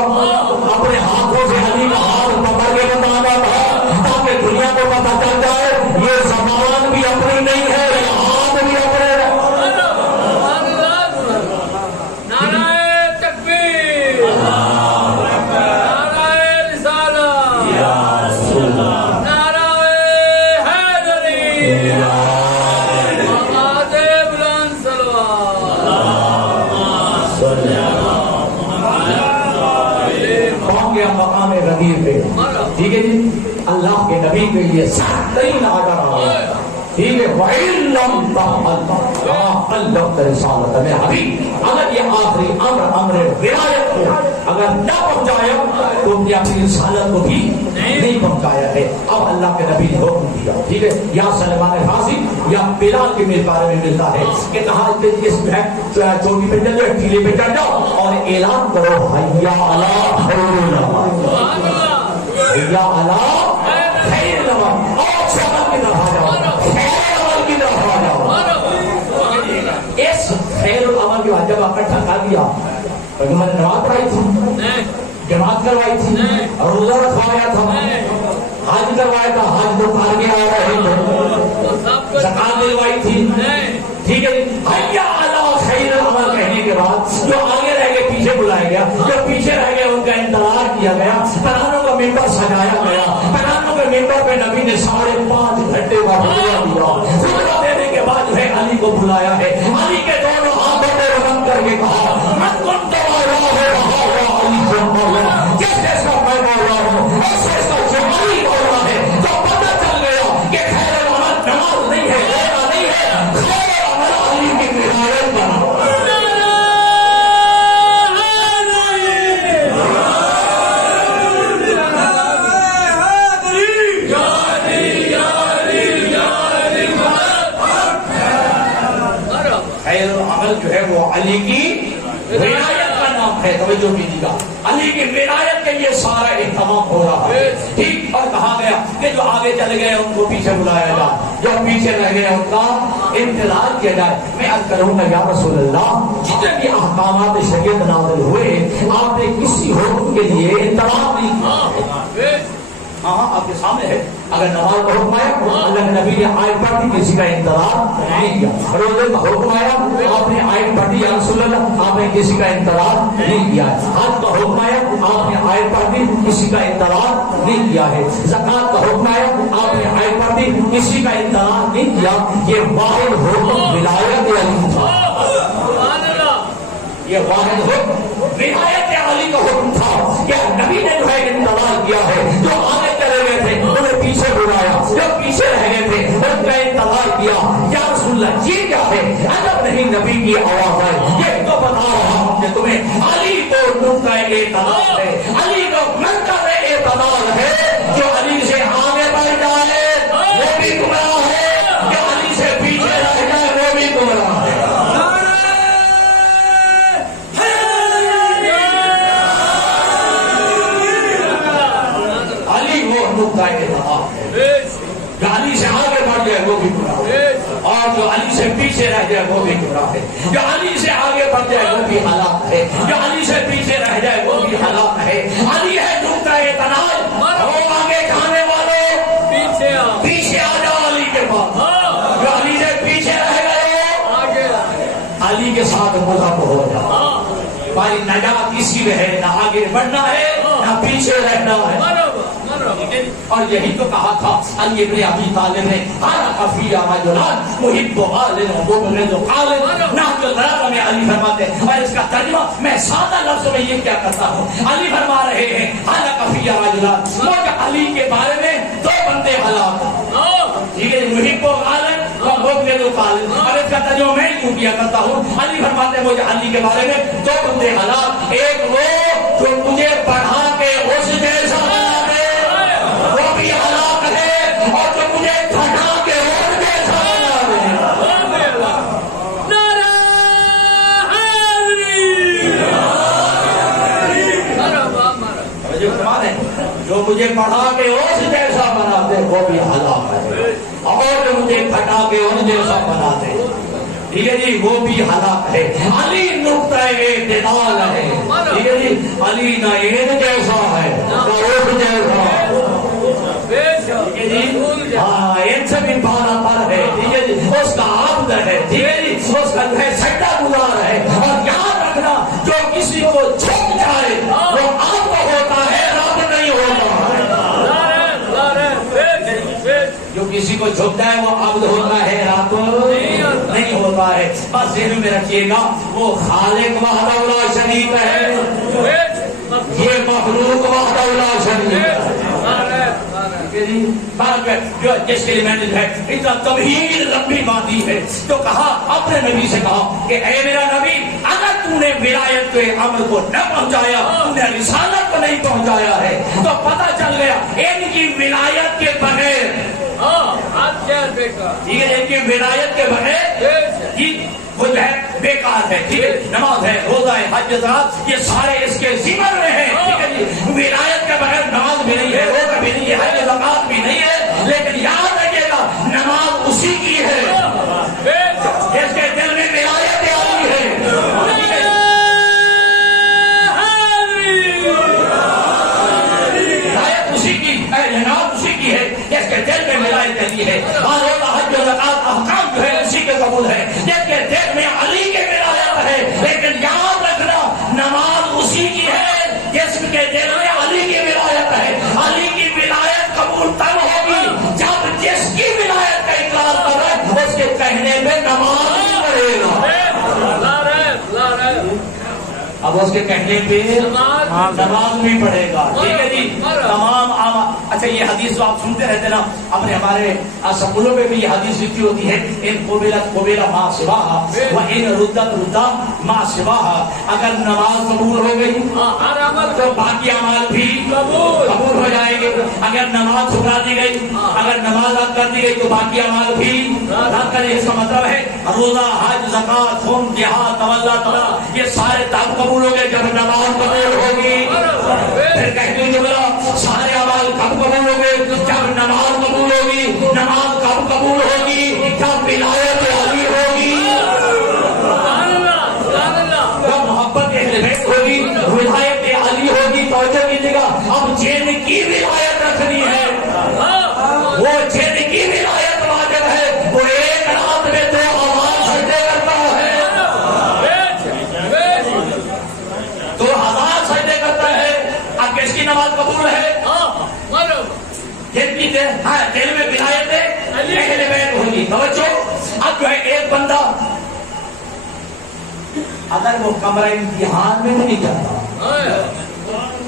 اپنے ہاتھوں سے علی کا ہاتھ پکڑ کے بتانا تھا تاکہ دنیا کو پتہ چل جائے یہ زبان بھی اپنی نہیں ہے, یہ ہاتھ بھی اپنے. مقام غدیر پہ, ٹھیک ہے جی, اللہ کے نبی کے لیے سخت ترین آرڈر آیا, ٹھیک ہے وَإِلَّمْ تَفْعَلْ بَلَّغْتَ رِسَالَتَ مِنْ حَبِيبٍ امر یہ آخری امر ولایت کو اگر نہ پہنچایا تو اپنی رسالت کو بھی نہیں پہنچایا ہے. اب اللہ کے نبی نے حکم دیا ٹھیک ہے یا سلمان فارسی یا بلال کے میرے بارے میں ملتا ہے کہ کہا اس میں چوٹی پہ چل جاؤ ٹیلے پہ چڑھ جاؤ اور اعلان کرو حیا علی خیر العمل حیا علی خیر العمل اور سبق کی طرف آ جاؤ خیر العمل کی طرف آ جاؤ. اس خیر العمل کی بات جب اکٹھا کر دیا میں نے نماز پڑھائی تھی جماعت کروائی تھی روزہ رکھوایا تھا حج کروایا تھا حج تو کر کے آ رہے تھے زکات دلوائی تھی ٹھیک ہے حیا علی خیر العمل کہنے کے بعد جو آگے رہ گئے پیچھے بلایا گیا جو پیچھے رہ گئے ان کا انتظار کیا گیا ترانوں کا ممبر سجایا گیا ترانوں کے ممبر پہ نبی نے 5.5 گھنٹے کا خطبہ دینے کے بعد جو ہے علی کو بلایا ہے علی کے دونوں ہاتھوں پہ رقم کر کے کہا من کن تو جس جیسا میں بول رہا ہوں اس جیسا جو علی بول رہا ہے جو پتہ چل گیا کہ خیر العمل نماز نہیں ہے روزہ نہیں ہے خیر العمل علی کی ولایت بنا خیر العمل جو ہے وہ علی کی ولایت ہے. توجہ کیجیے گا علی کی ولایت کے لیے سارا اہتمام ہو رہا ہے ٹھیک. اور کہا گیا کہ جو آگے چل گئے ان کو پیچھے بلایا جائے جو پیچھے رہ گئے ان کا انتظار کیا جائے. میں عرض کروں گا یا رسول اللہ جتنے بھی احکامات شریعت نازل ہوئے آپ نے کسی حکم کے لیے انتظار نہیں کیا. ہاں آپ کے سامنے ہے اگر نماز کا حکم آیا اللہ کے نبی نے آیت پڑھ دی کسی کا انتظار نہیں کیا. روزے کا حکم آیا آپ نے آیت پڑھ دی یا رسول اللہ آپ نے کسی کا انتظار نہیں کیا. حج کا حکم آیا آپ نے آیت پڑھ دی کسی کا انتظار نہیں کیا ہے. زکات کا حکم آیا آپ نے آیت پڑھ دی کسی کا انتظار نہیں کیا. یہ واحد حکم ولایت علی تھا. یہ واحد حکم ولایت علی کا حکم تھا کہ نبی نے جو ہے انتظار کیا ہے جو آگے چلے گئے تھے انہیں پیچھے بلایا جو پیچھے رہ گئے تھے ان کا انتظار کیا. یا رسول اللہ یہ کیا ہے اگر نہیں نبی کی آواز ہے یہ تو بتا رہا ہوں کہ تمہیں علی کو نقطہ اعتدال ہے علی کو منتر اعتدال ہے. جو علی سے آگے بڑھ جائے وہ بھی گمراہ ہے جو علی سے پیچھے رہ جائے وہ بھی گمراہ ہے. جو علی سے آگے بڑھ جائے وہ بھی گمراہ ہے اور جو علی سے پیچھے رہ جائے وہ بھی گمراہ ہے. جو علی سے آگے بڑھ جائے وہ بھی ہلاک ہے جو علی سے پیچھے رہ جائے وہ بھی ہلاک ہے. علی ہے نقطہ اعتدال وہ آگے جانے والے پیچھے آ جاؤ علی کے پاس. جو علی سے پیچھے رہ گئے علی کے ساتھ مذہب ہو جاؤ. ہماری نجات اسی میں ہے نہ آگے بڑھنا ہے نہ پیچھے رہنا ہے. اور یہی تو کہا تھا علی ابن ابی طالب نے انا کفی رجلان محب آل و مبغض آل. نحن الغرض میں علی فرماتے ہیں اور اس کا ترجمہ میں سادہ لفظ میں یہ کیا کرتا ہوں. علی فرما رہے ہیں انا کفی رجلان مجھے علی کے بارے میں 2 بندے ہلاک ٹھیک ہے محب آل و مبغض آل. اور اس کا ترجمہ میں کیوں کیا کرتا ہوں. علی فرماتے ہیں مجھے علی کے بارے میں 2 بندے ہلاک. ایک وہ جو مجھے پڑھا کے اس جیسا بنا دے وہ بھی ہلاک ہے اور جو مجھے گھٹا کے اور جیسا بنا دے. جو مجھے پڑھا کے اس جیسا بنا دے وہ بھی ہلاک ہے اور جو مجھے گھٹا کے ان جیسا بنا دے ٹھیک ہے جی وہ بھی ہلاک ہے. علی نقطہ اعتدال ہے ٹھیک ہے جی. علی نہ ان جیسا ہے نہ اس جیسا ان سے بھی بالا پر ہے ٹھیک ہے جی. اس کا عبد ہے ٹھیک ہے جی. اس کا جو ہے سجدہ گزار ہے. اور یاد رکھنا جو کسی کو جھک جائے وہ عبد ہوتا ہے رب نہیں ہوتا ہے. جو کسی کو جھک جائے وہ عبد ہوتا ہے رب نہیں ہوتا ہے. بس ذہن میں رکھیے گا وہ خالق وحدہ لا شریک ہے یہ مخلوق وحدہ لا شریک ہے. بات جو جس کے لیے میں نے جو ہے اتنا طویل لمبی بات دی ہے، تو کہا اپنے نبی سے کہا کہ اے میرا نبی، اگر تو نے ولایت کے امر کو نہ پہنچایا، تو نے رسالت کو نہیں پہنچایا ہے، تو پتہ چل گیا ان کی ولایت کے بغیر ٹھیک ہے، ان کی ولایت کے بغیر وہ جو ہے بیکار ہے، ٹھیک ہے، نماز ہے، روزہ ہے، حج زکات، یہ سارے اس کے ذمہ میں ہیں، ٹھیک ہے جی۔ ولایت کے بغیر نماز بھی نہیں ہے، روزہ بھی نہیں ہے، حج زکات بھی نہیں ہے، لیکن یاد رکھیے گا نماز اسی کی ہے جس کے دل میں ولایت آئی ہے۔ ولایت اسی کی، نماز اسی کی ہے جس کے دل میں ولایت آئی ہے۔ روزہ حج زکات احکام جو ہے اسی کے قبول ہے جس کے دل میں علی کے ولایت ہے، لیکن یاد رکھنا نماز اسی کی ہے جس کے دل میں علی کی ولایت ہے۔ علی کی ولایت قبول تب ہوگی جب جس کی ولایت کا اقرار کرے اس کے کہنے میں نماز نہیں پڑھے گا، اب اس کے کہنے پہ نماز نہیں پڑھے گا، ٹھیک ہے جی۔ تمام اچھا یہ حدیث آپ سنتے رہتے نا، اپنے ہمارے سکولوں میں بھی یہ حدیث لکھی ہوتی ہے، ان قبیلہ ما سواہا و ان ردت ردا ما سواہا، اگر نماز قبول ہو گئی تو باقی اعمال بھی قبول ہو جائیں گے، اگر نماز ٹھکرا دی گئی، اگر نماز رد کر دی گئی تو باقی اعمال بھی رد کر دی۔ اس کا مطلب ہے روزہ حج زکات خون جہاد تولا یہ سارے تب قبول ہو گئے جب نماز قبول ہوگی۔ پھر کہتے جو میرا سارے اعمال کب قبول ہو گئے جب نماز قبول ہوگی۔ نماز کب قبول ہوگی جب ولایت علی ہوگی، جب محبت اہل بیت ہوگی، ولایت علی ہوگی۔ توجہ کیجیے گا، اب جن کی ولایت رکھنی ہے وہ جن کی ولایت واجب ہے وہ ایک رات میں 2 ہزار سجدے کرتا ہے، 2000 سجدے کرتا ہے۔ اب کس کی نماز قبول ہے؟ جن کی دل میں ولایت ہے اہل بیت ہوگی۔ توجہ، اب جو ہے ایک بندہ اگر وہ کمرہ امتحان میں نہیں جاتا،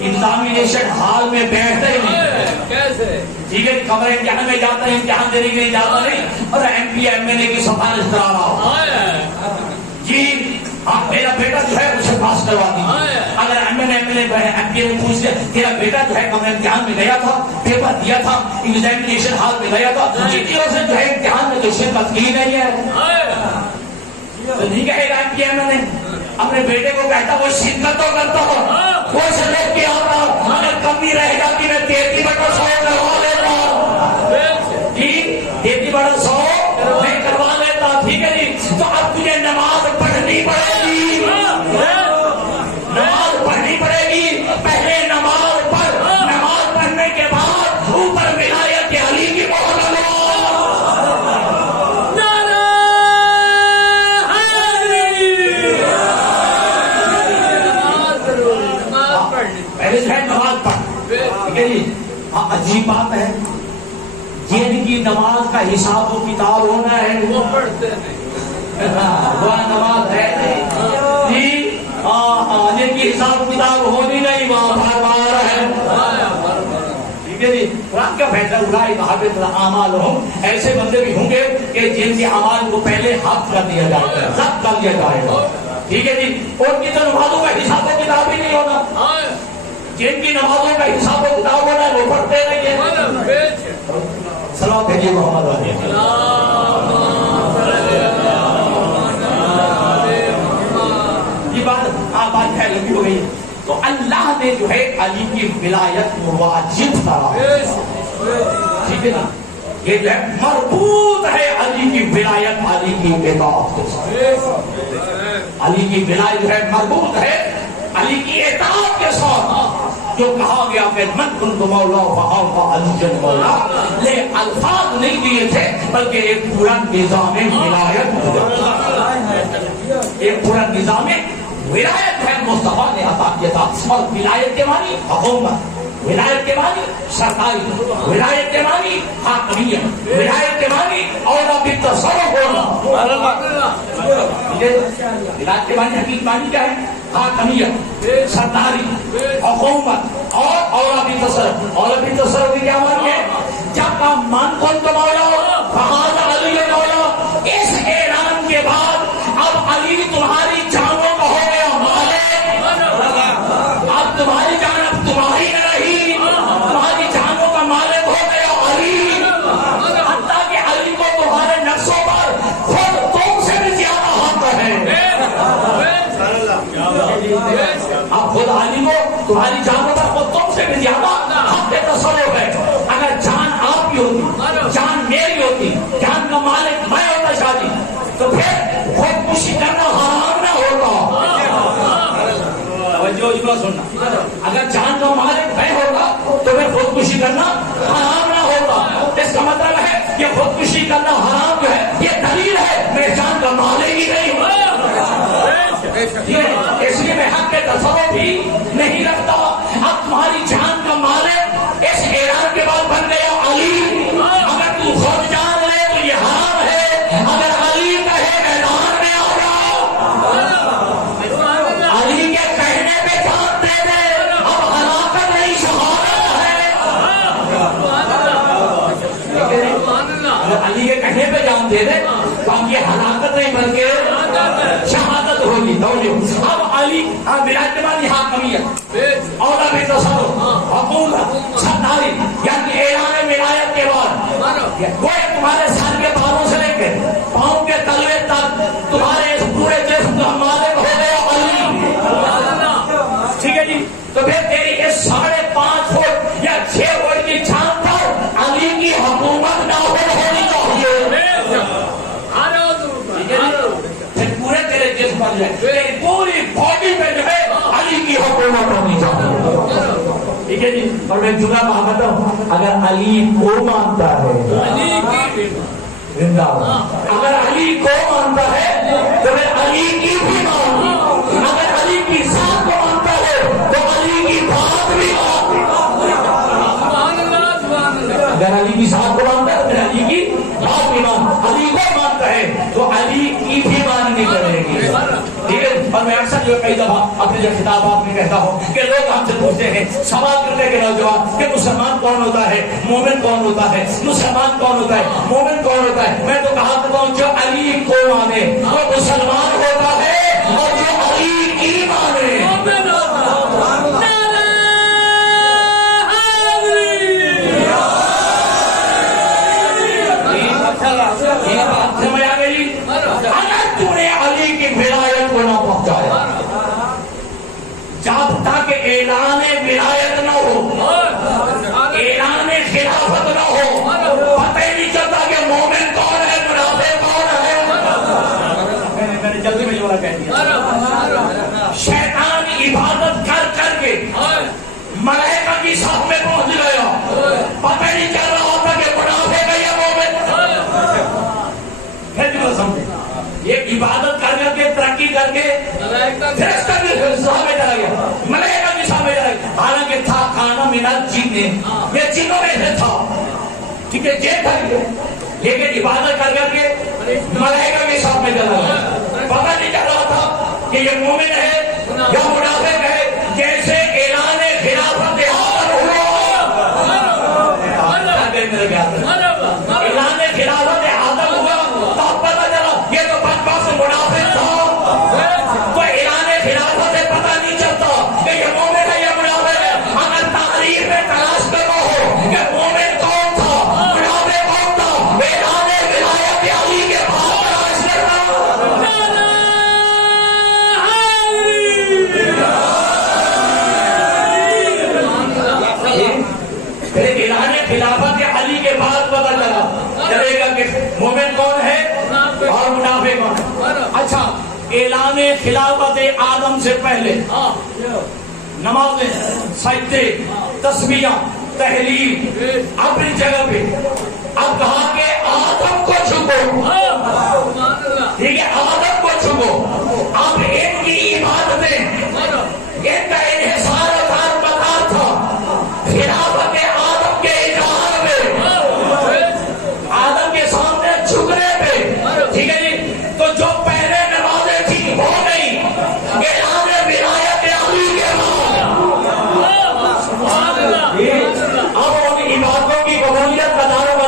ایگزامینیشن ہال میں بیٹھتا ہی نہیں، ٹھیک ہے، کمرہ امتحان میں جاتا ہے، امتحان دینے کے لیے جاتا نہیں، اور M P M L A کی سفارش کرا رہا جی ہاں میرا بیٹا جو ہے اسے پاس کروا دیجیے۔ اگر ایم ایل اے پوچھ لیا تیرا بیٹا جو ہے کمرہ امتحان میں گیا تھا، پیپر دیا تھا، ایگزامینیشن ہال میں گیا تھا، جتنی سے جو ہے امتحان میں تو شرکت کی نہیں ہے، تو نہیں کہے گا M P M L A اپنے بیٹے کو کہتا وہ شرکت تو کرتا ہو، وہ سلیکٹ کیا ہوگا، اگر کمی رہ جاتی میں 33/100 کروا لیتا، جی 33/100 میں کروا لیتا، ٹھیک ہے جی۔ تو اب تجھے نماز پڑھنی پڑے گی، نماز پڑھنی پڑے گی، پہلے نماز پڑھ، نماز پڑھنے کے بعد اوپر ولایت علی کی مہر لگا۔ پہلے جو ہے نماز پڑھ، ٹھیک ہے جی۔ عجیب بات ہے، جن کی نماز کا حساب و کتاب ہونا ہے وہ پڑھتے نہیں، وہ نماز ہے جی، جن کی حساب کتاب ہونی نہیں وہاں بار بار ہے، ٹھیک ہے جی۔ قرآن کا فیصلہ اولئک حبطت اعمالهم، ایسے بندے بھی ہوں گے کہ جن کے اعمال کو پہلے حق کر دیا جائے گا، ضبط کر دیا جائے گا، ٹھیک ہے جی۔ ان کی تو نمازوں کا حساب و کتاب ہی نہیں ہونا، جن کی نمازوں کا حساب و کتاب ہونا ہے وہ پڑھتے نہیں ہیں۔ صلوات بھیجیے محمد علیہ۔ یہ بات ہے لمبی ہو گئی، تو اللہ نے جو ہے علی کی ولایت واجب کرا، ٹھیک ہے نا، یہ جو ہے مربوط ہے علی کی ولایت علی کی اطاعت کے ساتھ، علی کی ولایت جو ہے مربوط ہے علی کی اطاعت کے ساتھ، جو کہا گیا کہ من کنت مولا فآقا علی مولا، لے الفاظ نہیں دیے تھے بلکہ ایک پورا نظام ولایت، ایک پورا نظام ولایت ہے مصطفیٰ نے عطا کیا تھا۔ اور ولایت کے معنی حکومت، ولایت کے معنی سرکاری، ولایت کے معنی حاکمیت، ولایت کے معنی اولا بالتصرف ہونا، ولایت کے معنی حقیقی معنی کیا ہے؟ حاکمیت، سرداری، حکومت اور اولا بالتصرف۔ اولا بالتصرف کی کیا معنی ہے؟ جب کا من کن تو مولا فہذا علی مولا. اس اعلان کے بعد اب علی تمہاری جانوں کا ہو گیا مالک. اب تمہاری جان اب تمہاری نہ رہی, تمہاری جانوں کا مالک ہو گیا علی. حتیٰ کہ علی کو تمہارے نفسوں پر خود تم سے بھی زیادہ حق ہے. اب خود علی کو تمہاری جانوں پر خود تم سے بھی زیادہ حق تصرف ہے. اگر جان آپ کی ہوتی, جان میری ہوتی, جان کا مالک میں ہوتا شادی, تو پھر خودکشی کرنا حرام نہ ہوگا. سننا, اگر جان کا مالک میں ہوگا تو پھر خودکشی کرنا حرام نہ ہوگا. اس کا مطلب ہے کہ خودکشی کرنا حرام جو ہے یہ دلیل ہے میں جان کا مالک ہی نہیں ہوں. اس لیے میں حق کے تصرف بھی نہیں رکھتا. اب تمہاری جان کا مالک اس اعلان کے بعد بن گیا علی. اگر تو خود جان لے تو یہ حرام ہے. اگر علی کہے میدان میں آ جاؤ, علی کے کہنے پہ جان دے دے, اب ہلاکت نہیں شہادت ہے. علی کے کہنے پہ جان دے دے تو اب یہ ہلاکت نہیں بلکہ شہادت ہوگی. اب علی ولایت حاکمیت اولا بھی تصرف حکومت سرداری یعنی اعلان ولایت کے بعد وہ تمہارے سر کے بالوں سے لے کے پاؤں کے تلوے تک تمہارے اس پورے جسم کا مالک ہو گیا علی. ٹھیک ہے جی, تو پھر تیری اس 5.5 فٹ یا 6 فٹ کی چھان پر علی کی حکومت نافذ ہونی چاہیے. پھر پورے تیرے جسم پر تیری پوری باڈی پہ جو ہے علی کی حکومت ہونی چاہیے. ٹھیک ہے جی, اور میں جملہ کہتا ہوں, اگر علی کو مانتا ہے اگر علی کو مانتا ہے تو میں علی کی بھی مانوں. اگر علی کی ذات کو مانتا ہے تو علی کی بات بھی مانوں. اگر علی کی ذات کو مانتا ہے تو میں علی کی بات بھی مانوں. علی کو مانتا ہے تو علی کی بھی ماننی پڑے گی. ٹھیک ہے, اور میں اکثر جو کئی دفعہ اپنے جو خطابات میں کہتا ہوں کہ لوگ ہم سے پوچھتے ہیں سوال کرنے کے نوجوان کہ مسلمان کون ہوتا ہے, مومن کون ہوتا ہے, مسلمان کون ہوتا ہے, مومن کون ہوتا ہے. میں تو کہا کرتا ہوں جو علی کو مانے وہ مسلمان ہوتا ہے, اور جو علی کی مانے یہ بات سمجھ آ گئی. اگر تم نے علی کی ولایت کو نہ پہنچایا جب تک اعلان ولایت نہ ہو, اعلان خلافت نہ ہو, پتہ ہی نہیں چلتا کہ مومن کون ہے, منافق کون ہے. میں نے جلدی میں یہ والا کہہ دیا. شیطان عبادت کر کر کے ملائکہ کی صف میں پہنچ گیا, پتہ نہیں چل رہا ہوتا کہ منافق ہے یا مومن. یہ عبادت کر کر کے ترقی کر کے فرشتہ کی صف میں چلا گیا, ملائکہ کی صف میں چلا گیا. حالانکہ تھا کھانا منت جینے, یہ چینوں میں سے تھا. ٹھیک ہے, جیب بھر لیکن عبادت کر کر کے ملائکہ کی صف میں چلا گیا. پتہ نہیں چل رہا تھا کہ یہ مومن ہے یا منافق ہے. جیسے اعلان خلافت اعلان خلافت آدم ہوا تو پتہ چلا یہ تو بچپن سے منافق تھا. تو اعلان خلافت سے پتہ نہیں چلتا کہ یہ مومن ہے یا منافق ہے. اگر تاریخ میں تلاش کرنا ہو کہ مومن کون تھا, منافق کون تھا, اعلان ولایت علی کے بعد تلاش کرنا. اعلان خلافت علی کے بعد پتہ چلے گا کہ مومن کون ہے اور منافق کون ہے. اچھا, اعلان خلافت آدم سے پہلے نمازیں, سجدے, تسبیحاں, تحلیل اپنی جگہ پہ. اب کہا کہ آدم کو چھپو, ٹھیک ہے, آدم کو چھپو. اب ان کی عبادتیں, ان کا انحصار اور بتا تھا خلافت آدم کے اجہار میں, آدم کے سامنے جھکنے پہ. ٹھیک ہے جی, تو جو پہلے نمازیں تھی ہو گئی اعلان ولایت علی کے بعد. اب ان عبادتوں کی قبولیت کا دار و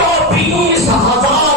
24,000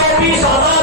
24,000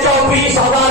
24,000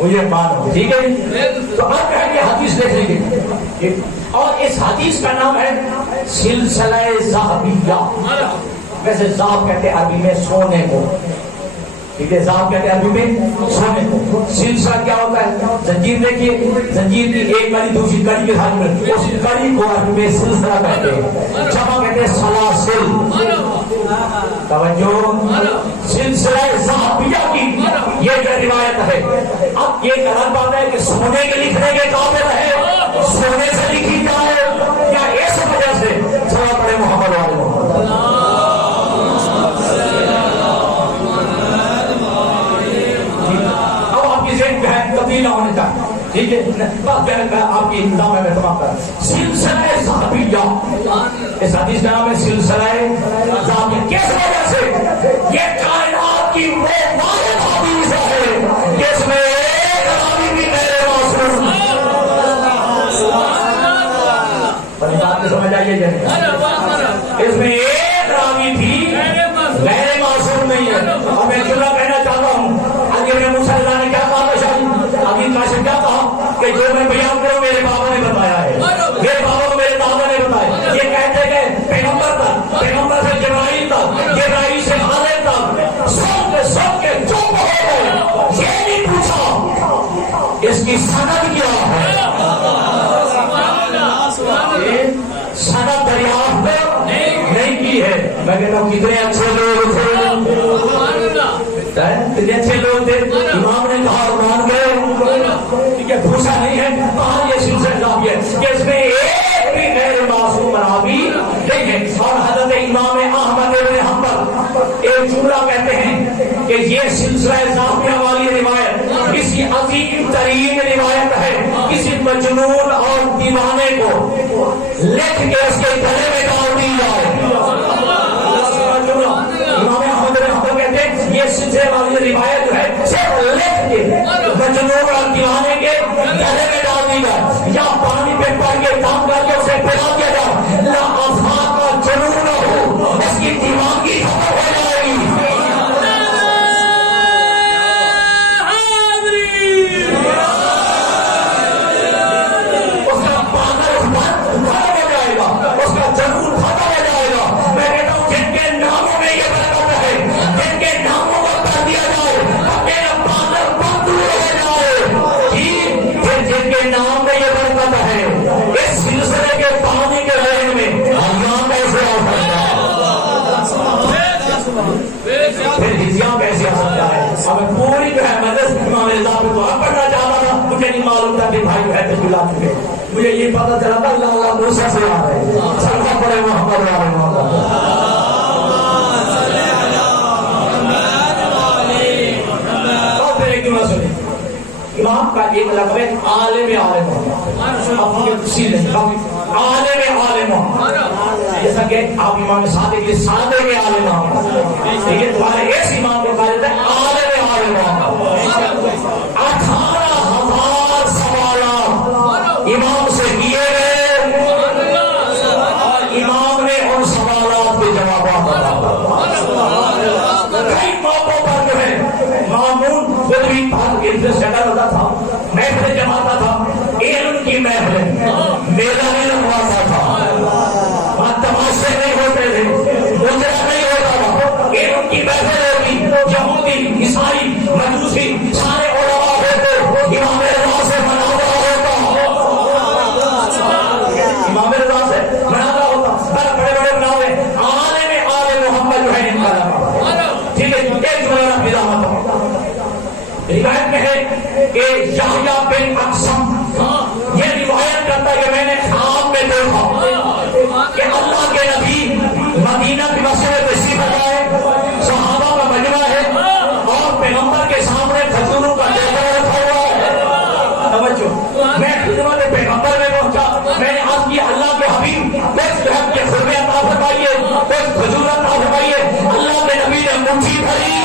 مجھے مانو، ٹھیک ہے جی؟ تو اب کہیں گے حدیث دیکھ لیجیے، اور اس حدیث کا نام ہے سلسلہ ذہبیہ. ویسے ذہب کہتے ہیں عربی میں سونے کو، ٹھیک ہے، ذہب کہتے ہیں عربی میں سونے کو. سلسلہ کیا ہوتا ہے؟ زنجیر. دیکھیے زنجیر کی ایک کڑی دوسری کڑی کے ساتھ ملتی ہے، اس کڑی کو عربی میں سلسلہ کہتے ہیں، جمع کہتے ہیں سلاسل. توجہ، سلسلہ ذہبیہ کی یہ جو روایت ہے. اب یہ غلط بات ہے کہ سونے کے لکھنے کے قابل ہے، سونے سے لکھی جائے کیا؟ اس وجہ سے صلوات پڑھے محمد والے محمد. اب آپ کی ذہن جو ہے تبدیل نہ ہونے چاہیے، ٹھیک ہے؟ آپ کی انتظام میں تمام کر سلسلہ ذہبیہ. اس حدیث کا نام ہے سلسلہ ذہبیہ. کس وجہ سے؟ یہ کائنات کی وہ واحد حدیث ہے جس میں ایک راوی بھی غیر معصوم. بات کو سمجھ آئیے جائے، اس میں ایک راوی بھی غیر معصوم نہیں ہے. اور میں جملہ کہنا چاہتا ہوں، علی بن موسیٰ نے کیا کہا تھا؟ شاید ابھی کاشف کیا کہا کہ جو میں بیان کروں میرے بابا نے بتایا ہے، میرے بابا کو میرے دادا نے بتایا. یہ کہتے کہ پیغمبر تک، پیغمبر سے جبرائیل تک، جبرائیل سے خالد تک سب کے چپ ہو گئے. یہ نہیں پوچھا اس کی سند کیا ہے، سند دریافت نہیں کی ہے. میں کہتا ہوں کتنے اچھے لوگ تھے، کتنے اچھے لوگ تھے. امام نے کہا اور مان گئے. پوچھا نہیں ہے کہاں یہ سلسلہ ذہبیہ ہے کہ اس میں ایک بھی غیر معصوم راوی نہیں ہے. اور حضرت امام احمد بن حنبل ایک جملہ کہتے ہیں کہ یہ سلسلہ ذہبیہ والی روایت کسی عظیم ترین روایت ہے. کسی مجنون اور دیوانے کو لکھ کے اس کے گلے میں ڈال دی جائے. امام احمد بن حنبل کہتے ہیں یہ سلسلے والی روایت جو ہے صرف لکھ کے مجنون اور دیوانے کے گلے میں ڈال دی جائے، یا پانی پہ پڑ کے دم کر کے اسے پلا دیا جائے. نہ افاق کا جنون ہو، اس کی دیوانگی ختم ہو جائے گی. اس کا پاگل ختم ہو جائے گا، اس کا جنون ختم ہو جائے گا. میں کہتا ہوں جن کے ناموں میں یہ برکت ہے، جن کے ناموں کو کر دیا جائے، میرا پاگل بند دور ہو جائے. جن کے نام میں یہ برکت ہے، اس سلسلے کے پانی کے ذہن میں ہزیاں کیسے آ سکتا ہے؟ پھر ہزیاں کیسے آ سکتا ہے؟ اب میں پوری جو ہے مدرسہ امام رضا پہ دعا پڑھنا چاہتا تھا، مجھے نہیں معلوم تھا کہ بھائی جو ہے تشکیل آ چکے. مجھے یہ پتا چلا تھا اللہ اللہ دوسرا سے آ رہے ہیں. صلوات پڑھے محمد والے محمد. اور پھر ایک جملہ سنیں، امام کا ایک لقب ہے عالم عالم. جیسا کہ آپ امام سادے کے سادے کے عالم، لیکن تمہارے اس امام کو کہا جاتا ہے عالم عالم. 18,000 سوالات امام سے کیے گئے اور امام نے ان سوالات کے جوابات کئی موقعوں پر جو ہے مامون خود بھی شکل ہوتا تھا، محفل جماتا تھا، علم کی محفل میلہ نہیں لگواتا تھا، وہاں تماشے نہیں ہوتے تھے، مجرا نہیں ہوتا تھا. علم کی محفل ہوتی، یہودی عیسائی مجوسی سارے علماء ہوتے، امام رضا سے مناظرہ ہوتا، امام رضا سے مناظرہ ہوتا. بڑے بڑے بناوے عالم عالم محمد جو ہے ان کا لقب. ٹھیک ہے، ایک جملہ نظامت روایت میں ہے کہ یحییٰ بن اقسم یہ روایت کرتا ہے کہ میں نے خواب میں دیکھا کہ اللہ کے نبی مدینہ کی مسجد تشریف لائے، صحابہ کا مجمع ہے اور پیغمبر کے سامنے کھجوروں کا ڈھیر رکھا ہوا ہے. توجہ، میں خدمت پیغمبر میں پہنچا، میں نے عرض کیا اللہ کے حبیب کچھ کے خرمے عطا فرمائیے، کچھ کھجور عطا فرمائیے. اللہ کے نبی نے مٹھی بھری،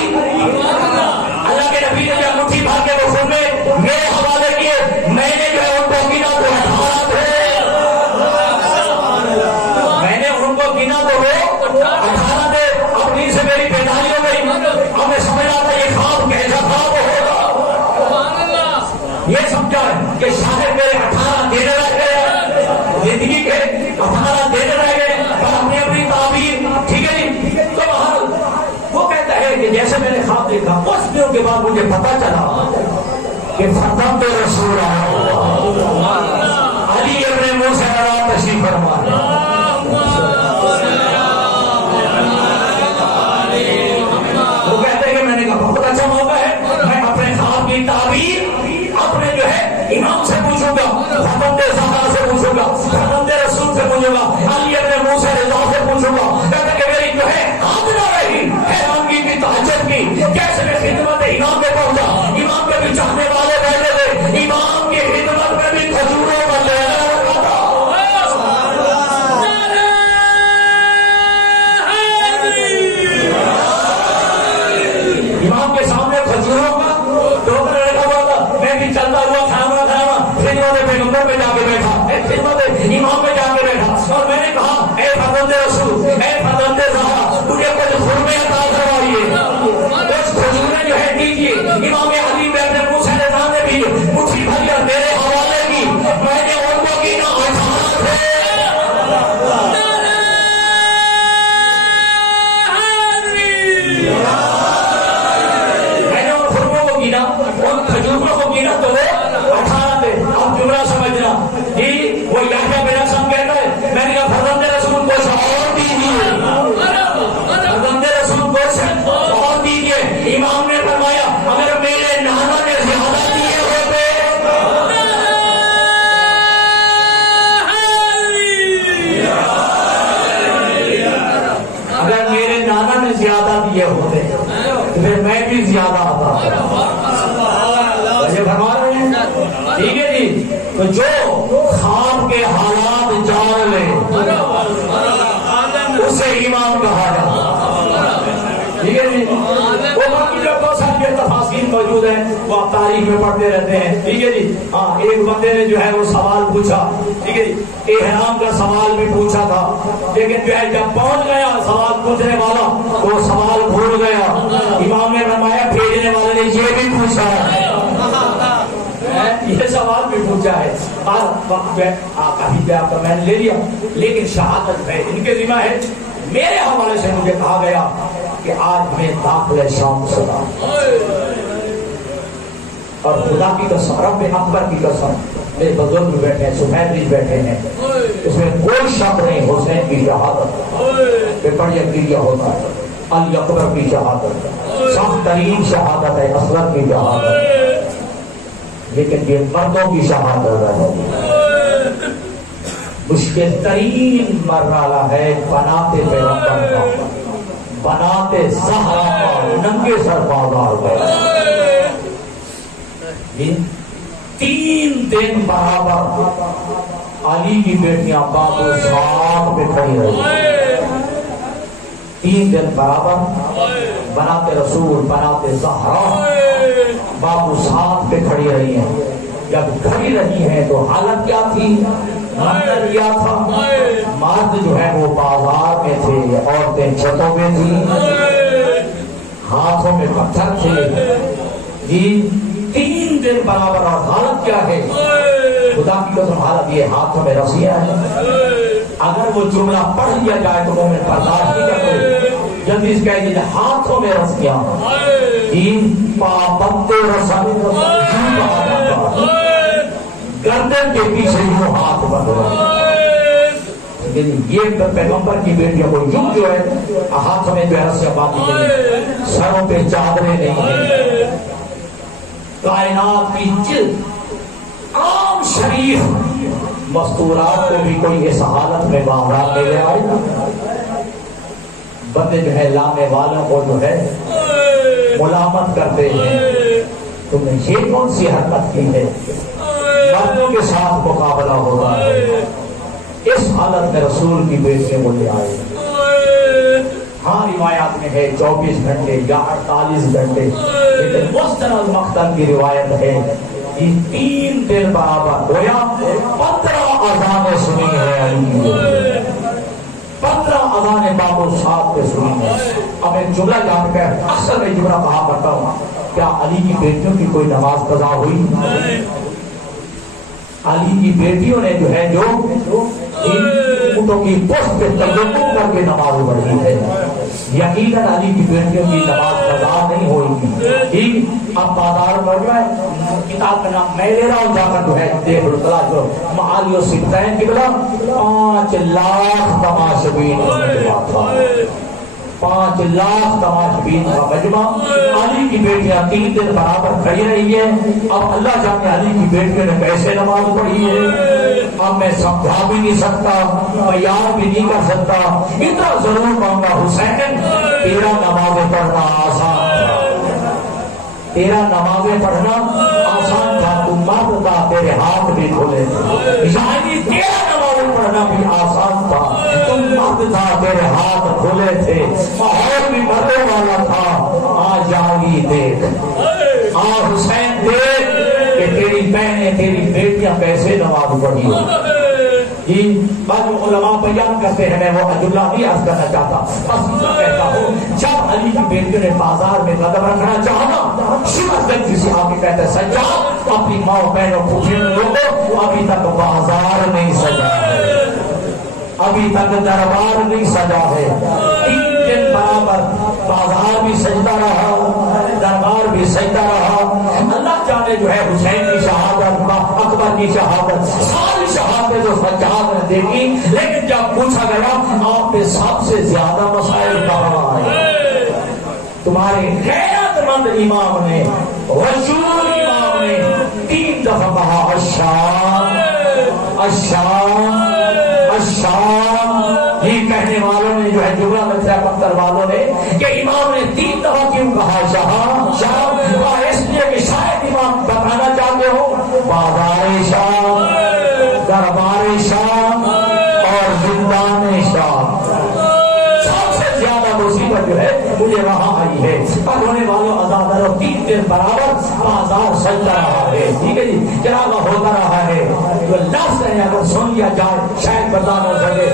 اللہ کے نبی نے جب مٹھی بھر کے وہ خرمے میرے حوالے کیے، میں نے جو ہے ان کو گنا تو 18 تھے، میں نے ان کو گنا تو وہ 18 تھے. مطلب کیا ہے کہ شاید میرے 18 دن رہ گئے، زندگی کے 18 دن رہ گئے، پر اپنی اپنی تعبیر، ٹھیک ہے جی. تو وہ کہتا ہے کہ جیسے میں نے خواب دیکھا کچھ دنوں کے بعد مجھے پتا چلا کہ فرزند رسول علی ابن موسیٰ تشریف فرما ہے. وہ کہتے ہیں کہ میں نے کہا بہت اچھا موقع ہے، میں اپنے خواب کی تعبیر اپنے جو ہے امام سے پوچھوں گا، فرزند زہرا سے پوچھوں گا، فرزند رسول سے پوچھوں گا، علی ابن موسیٰ رضا سے پوچھوں گا. کہتے کہ میری جو ہے حد نہ رہی حیرانگی کی، تہجد کی، کیسے میں خدمت امام پہ پہنچا. امام کے بھی چاہنے والے بیٹھے تھے، امام کی خدمت میں بھی کھجوروں کا لہرا رکھا تھا. امام کے سامنے کھجوروں کا ٹوکر رکھا ہوا تھا. میں بھی چلتا ہوا کھانا خدمت پیغمبر پہ جا کے بیٹھا، خدمت امام پہ جا کے بیٹھا، اور میں نے کہا اے فرزند رسول، اے فرزند زہرا، مجھے کچھ خرمے عطا کروائیے، کچھ کھجوریں جو ہے دیجیے. امام علی ابن موسیٰ رضا نے بھی مٹھی بھر کر میرے حوالے کی، میں نے ان کو کی نہ 18 تھے. میں نے ان خرموں کو گنا، ان کھجوروں کو گنا تو وہ 18 تھے. آپ جملہ سمجھنا جی. وہ یحییٰ بن اسم کہتا ہے میں نے کہا فرزند رسول کو اور دیجیے، فرزند رسول کو اور دیجیے. امام نے فرمایا اگر میرے نانا نے زیادہ دیے ہوتے، اگر میرے نانا نے زیادہ دیے ہوتے تو پھر میں بھی زیادہ آتا. مجھے فرما رہے ہیں ٹھیک ہے جی. تو جو خواب کے حالات جان لے اسے ایمان کہا جاتا. ٹھیک ہے جی. وہ باقی جو بہت ساری تفاصیل موجود ہیں وہ آپ تاریخ میں پڑھتے رہتے ہیں. ٹھیک ہے جی. ہاں ایک بندے نے جو ہے وہ سوال پوچھا، ٹھیک ہے جی، احرام کا سوال بھی پوچھا تھا، لیکن جو ہے جب پہنچ گیا سوال پوچھنے والا وہ سوال بھول گیا. امام نے فرمایا بھیجنے والے نے یہ بھی پوچھا ہے، یہ سوال بھی پوچھا ہے. وقت جو ہے کافی پہ آپ کا میں نے لے لیا، لیکن شہادت ہے ان کے ذمہ ہے. میرے حوالے سے مجھے کہا گیا کہ آج ہمیں داخل شام سنا، اور خدا کی قسم، رب اکبر کی قسم، میرے بزرگ بیٹھے ہیں، سفید بھی بیٹھے ہیں، اس میں کوئی شک نہیں حسین کی شہادت پیپر یقینیہ ہوتا ہے. علی اکبر کی شہادت سخت ترین شہادت ہے، اصغر کی شہادت، لیکن یہ مردوں کی شہادت ہے. مشکل ترین مرحلہ ہے بناتے پیغمبر کا، بناتے زہرا کا، ننگے سر بازار گئے. 3 دن برابر علی کی بیٹیاں بابو ساتھ میں کھڑی رہی. 3 دن برابر بناتے رسول، بناتے زہرا بابو ساتھ پہ کھڑی رہی ہیں. جب کھڑی رہی ہیں تو حالت کیا تھی، منظر کیا تھا. مرد جو ہے وہ بازار میں تھے، عورتیں چھتوں میں تھیں، ہاتھوں میں پتھر تھے. جی 3 دن برابر. اور حالت کیا ہے، خدا کی قسم حالت یہ ہاتھوں میں رسیاں ہیں. اگر وہ جملہ پڑھ لیا جائے تو مومن برداشت نہیں کرتے. جلدی سے کہہ دیجیے ہاتھوں میں رسیاں، پابند رسم گردن کے پیچھے یوں ہاتھ بندھ رہے. یہ پیغمبر کی بیٹیوں کو یوں جو ہے ہاتھوں میں جو ہے رسیاں باندھی گئی، سروں پہ چادریں نہیں ہیں. کائنات کی جلد عام شریف مستورات کو بھی کوئی اس حالت میں باہر لے لے آئے. بندے جو ہے لانے والوں کو جو ہے ملامت کرتے ہیں، تم نے یہ کون سی حرکت کی ہے. مردوں کے ساتھ مقابلہ ہوتا ہے. اس حالت میں رسول کی بیٹیوں کو لے آئے. ہاں روایات میں ہے 24 گھنٹے یا 48 گھنٹے، لیکن مستند مقتل کی روایت ہے یہ 3 دن برابر گویا 15 اذانیں سنی ہے. 15 اذانیں بابو صاحب پہ سنی ہے. اب ایک جملہ جان کر اکثر میں جملہ کہا کرتا ہوں، کیا علی کی بیٹیوں کی کوئی نماز قضا ہوئی؟ علی کی بیٹیوں نے جو ہے جو اونٹوں کی پشت پہ تیمم کر کے نماز پڑھی ہے. یقیناً علی کی بیٹیوں کی نماز قضا نہیں ہوئی. ٹھیک اب بازار میں جو ہے کتاب کا نام میں لے رہا ہوں, جا کر جو ہے دیکھ لو تلاش کرو. معالی و سبتین کی بلا 5 لاکھ تماشبین کا مجمع تھا. 5 لاکھ تماشبین کا مجمع. علی کی بیٹیاں 3 دن برابر کھڑی رہی ہے. اب اللہ جانے علی کی بیٹیوں نے کیسے نماز پڑھی ہے. اب میں سمجھا بھی نہیں سکتا, بیان بھی نہیں کر سکتا. اتنا ضرور کہوں گا حسین تیرا نمازیں پڑھنا آسان تھا. تیرا نمازیں پڑھنا آسان تھا. تم مرد تھا, تیرے ہاتھ بھی کھولے تھے. یعنی تیرا نمازیں پڑھنا بھی آسان تھا. تم مرد تھا, تیرے ہاتھ کھولے تھے. ماحول بھی مرنے والا تھا. آج جاگی دیکھ, آج حسین دیکھ کہ تیری بہنیں تیری بیٹیاں کیسے نماز پڑھی ہو. بعض علماء بیان کرتے ہیں, میں وہ عجلہ بھی عرض کرنا چاہتا, بس کہتا ہوں جب علی کی بیٹیوں نے بازار میں قدم رکھنا چاہا, شمس گنج کسی آ کے کہتے سجاد اپنی ماں بہنوں پوچھنے لوگوں ابھی تک بازار نہیں سجا ہے, ابھی تک دربار نہیں سجا ہے. 3 دن برابر بازار بھی سجدہ رہا, دربار بھی سجدہ رہا. اللہ جانے جو ہے حسین کی شہادت, اکبر کی شہادت, ساری شہادتیں جو سجاد نے دیکھی, لیکن جب پوچھا گیا آپ پہ سب سے زیادہ مسائل کہاں آئے, تمہارے غیرت مند امام نے, رسول امام نے 3 دفعہ کہا الشام الشام الشام. یہ کہنے والوں نے جو ہے جملہ مطلع پتھر والوں نے کہ امام نے 3 دفعہ کیوں کہا شام شام, اس لیے کہ شاید امام بتانا چاہتے ہو بازار شام, دربار شام اور زندان شام. سب سے زیادہ مصیبت جو ہے مجھے وہاں آئی ہے. اب ہونے والوں عزاداروں 3 دن برابر بازار سجتا رہا ہے. ٹھیک ہے جی, چراغا ہوتا رہا ہے. جو لفظ ہے اگر سن لیا جائے شاید بتا نہ سکے.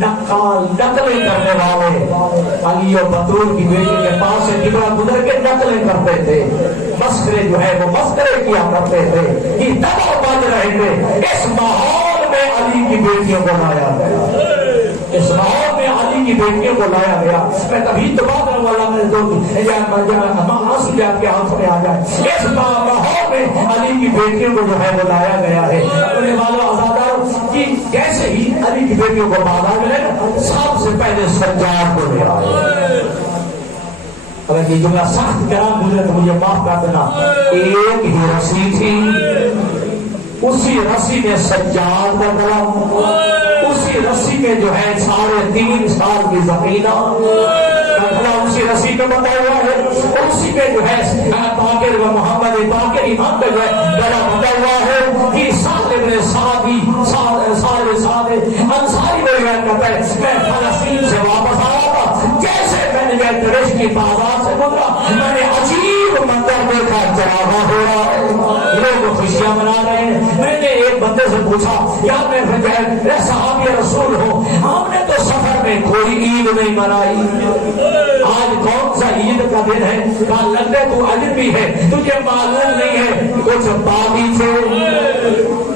نقال نقلیں کرنے والے علی و بطول کی بیٹی کے پاس سے گزر کے نقلیں کرتے تھے. مسخرے جو ہے وہ مسخرے کیا کرتے تھے. یہ دباؤ بج رہے تھے. اس ماحول میں علی کی بیٹیوں کو لایا گیا, اس ماحول میں علی کی بیٹیوں کو لایا گیا. میں کبھی تو بات کروں اللہ میں کے ہاتھ میں آ جائے. اس ماحول میں علی کی بیٹیوں کو جو ہے وہ لایا گیا ہے. اپنے والوں آزادار کی کیسے ہی علی کی بیٹیوں کو بازار میں لے سب سے پہلے سجاد کو لے آئے. اگر یہ جملہ سخت کرام گزرے تو مجھے معاف کر دینا. ایک ہی رسی تھی, اسی رسی میں سجاد کا کلام, اسی رسی میں جو ہے 3.5 سال کی ذخیرہ, اسی رسی پہ بتا ہوا ہے. اسی پہ جو ہے باقر و محمد باقر امام پہ جو ہے گلا بتا ہوا ہے. یہ سال ابن سعدی سال انصاری میں روایت کرتا ہے میں فلسطین سے واپس آیا تھا. جیسے میں نے درش کی بازار سے گزرا, میں نے عجیب منظر دیکھا. چراغا ہو رہا ہے, لوگ خوشیاں منا رہے ہیں. میں نے ایک بندے سے پوچھا یار میں صحابی رسول ہوں, ہم نے تو سفر میں کوئی عید نہیں منائی, آج کون سا عید کا دن ہے؟ کہا لگتا تو عجب بھی ہے, تجھے معلوم نہیں ہے کچھ باغی تھے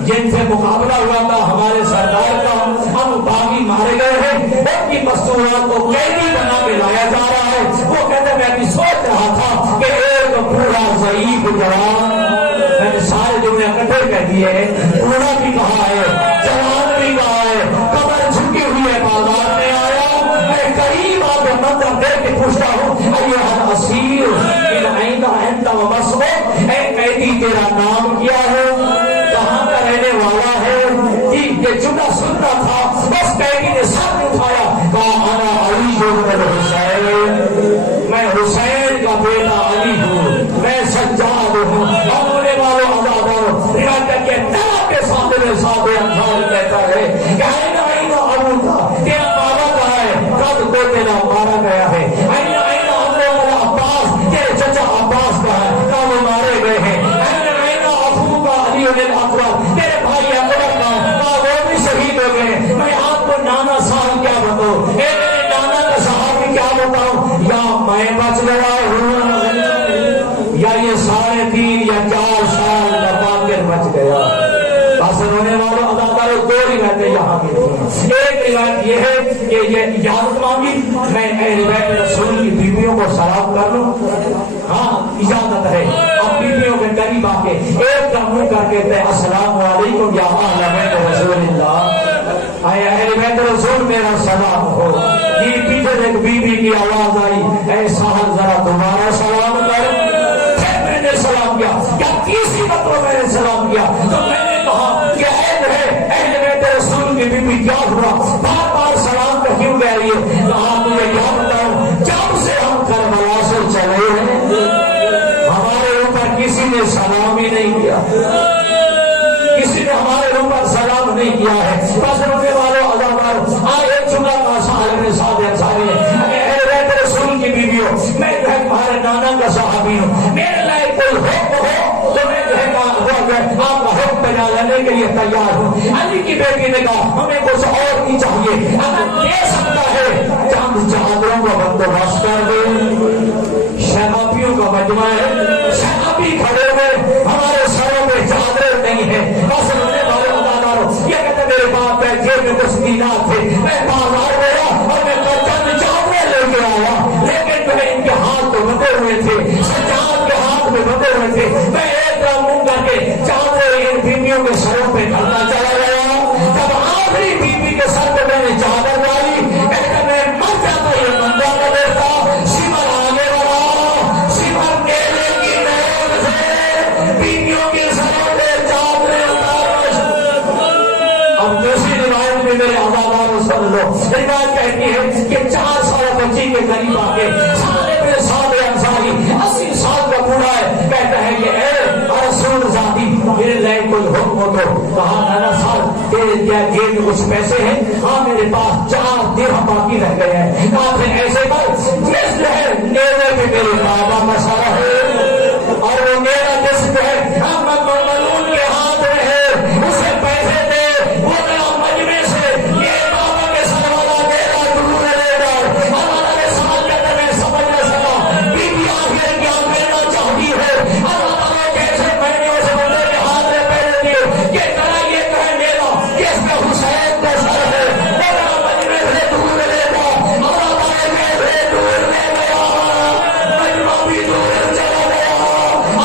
جن سے مقابلہ ہوا تھا ہمارے سردار کا, ہم باغی مارے گئے ہیں, ان کی مستورات کو قیدی بنا کے لایا جا رہا ہے. وہ کہتے میں بھی سوچ رہا تھا کہ ایک پورا ضعیف جوان, میں نے سارے جملے اکٹھے کہہ دیے ہیں, پورا بھی کہا ہے, جوان بھی کہا ہے, کمر جھکی ہوئی ہے, بازار میں آیا. میں قریب آ کے منظر دیکھ کے پوچھتا ہوں ایھا اسیر ان عین انت ومسعود, اے قیدی تیرا نام کیا ہے, کہاں کا رہنے والا ہے؟ یہ جملہ سننا تھا. بس قیدی نے سر اٹھایا, کہا انا علی بن حسین, میں حسین کا بیٹا علی ہوں, میں سجاد ہوں. ہونے والوں آزاداروں روایت کے طرح کے ساتھ انصار کہتا ہے کہ این ابو تھا, تیرا بابا کہا ہے کب کو تیرا مارا گیا ہے. این عباس, تیرے چچا عباس کہا ہے کب وہ مارے گئے ہیں. این ابو کا علی اکبر, تیرے بھائی اکبر کا وہ بھی شہید ہو گئے. میں آپ کو نانا صاحب کیا بتاؤں, اے میرے نانا کا صاحب کیا بتاؤں, یا میں بچ گیا ہوں یا یہ 3.5 یا 4 سال کا باقر بچ گیا. بس ایک روایت یہ ہے کہ یہ اجازت مانگی میں اہل بیت رسول کی بیویوں کو سلام کر لوں. ہاں اجازت ہے. اب بیویوں کے قریب آ کے ایک کا منہ کر کے کہتے السلام علیکم یا اہل بیت رسول اللہ، اے اہل بیت رسول میرا سلام ہو. یہ پیچھے ایک بیوی کی آواز آئی اے سہل ذرا تمہارا سلام کر. پھر میں نے سلام کیا. کیا تیسری مرتبہ میں نے سلام کیا تو میں نے کہا کہ اہل بیت رسول کی بیوی کیا ہوا بار بار سلام کا کیوں کہہ رہی ہے؟ کہا تمہیں کیا بتاؤں، جب سے ہم کربلا سے چلے ہیں ہمارے اوپر کسی نے سلام ہی نہیں کیا، کسی نے ہمارے اوپر سلام نہیں کیا ہے. بس روکنے والوں عذاب آئے چکا کا سارے ساتھ انسانی اہل بیت رسول کی بیویوں میں جو ہے تمہارے نانا کا صحابی ہوں، میرے لائے کوئی حکم ہو تو میں جو ہے آپ کا حکم بجا لینے کے لیے تیار ہوں. علی کی بیٹی نے کہا ہمیں کچھ اور نہیں چاہیے، اگر دے سکتا ہے چند چادروں کا بندوبست کر دیں. شہابیوں کا مجمع ہے، شہابی کھڑے ہوئے ہمارے سروں پہ چادریں نہیں ہیں. بس رونے والے اداداروں یہ کہتے میرے باپ بیٹھے میں کچھ دینار تھے، میں بازار گیا اور میں چند چادریں لے کے آیا، لیکن جو ہے ان کے ہاتھ تو بندے ہوئے تھے، سجاد کے ہاتھ میں بندے ہوئے تھے. میں ایک منہ کر کے چادریں ان بیویوں کے سروں پہ ڈالتا چلا گیا. جب آخری بیوی کے سر پہ میں نے چادر ڈالی میں مر جاتا یہ بندہ نہ دیتا. سمر آگے بڑھا، سمر کیلے کی نیل سے بیویوں کے سروں پہ چادریں ڈال. اب دوسری روایت میں میرے آزاداروں سن لو، روایت کہتی ہے کہ 4 سال بچی کے قریب آ کے سارے میرے سارے انصاری 80 سال کا بوڑھا ہے، کہتا ہے یہ رسول ذاتی میرے لئے کوئی حکم ہو تو. کہا نانا صاحب تیرے کیا جیب میں کچھ پیسے ہیں؟ ہاں میرے پاس 4 درہم باقی رہ گئے ہیں. کہا پھر ایسے کر جس جو ہے نیلے پہ میرے بابا مسئلہ ہے اور وہ میرا جس جو ہے ملون کے ہاتھ میں ہے اسے پیسے دے، وہ میرا مجمع سے یہ بابا کے سر والا میرا دور لے گا. اللہ نے سوال کرتے میں سمجھ نہ سکا بی بی آخر کیا میرا چاہتی ہے. اللہ تعالیٰ کیسے میں نے اس بندے کے ہاتھ میں پیسے دیے یہ کرا یہ کہے میرا اس میں حسین کا سر ہے میرا مجمع سے دور لے گا. اللہ تعالیٰ کیسے دور لے گیا، مجمع بھی دور چلا گیا.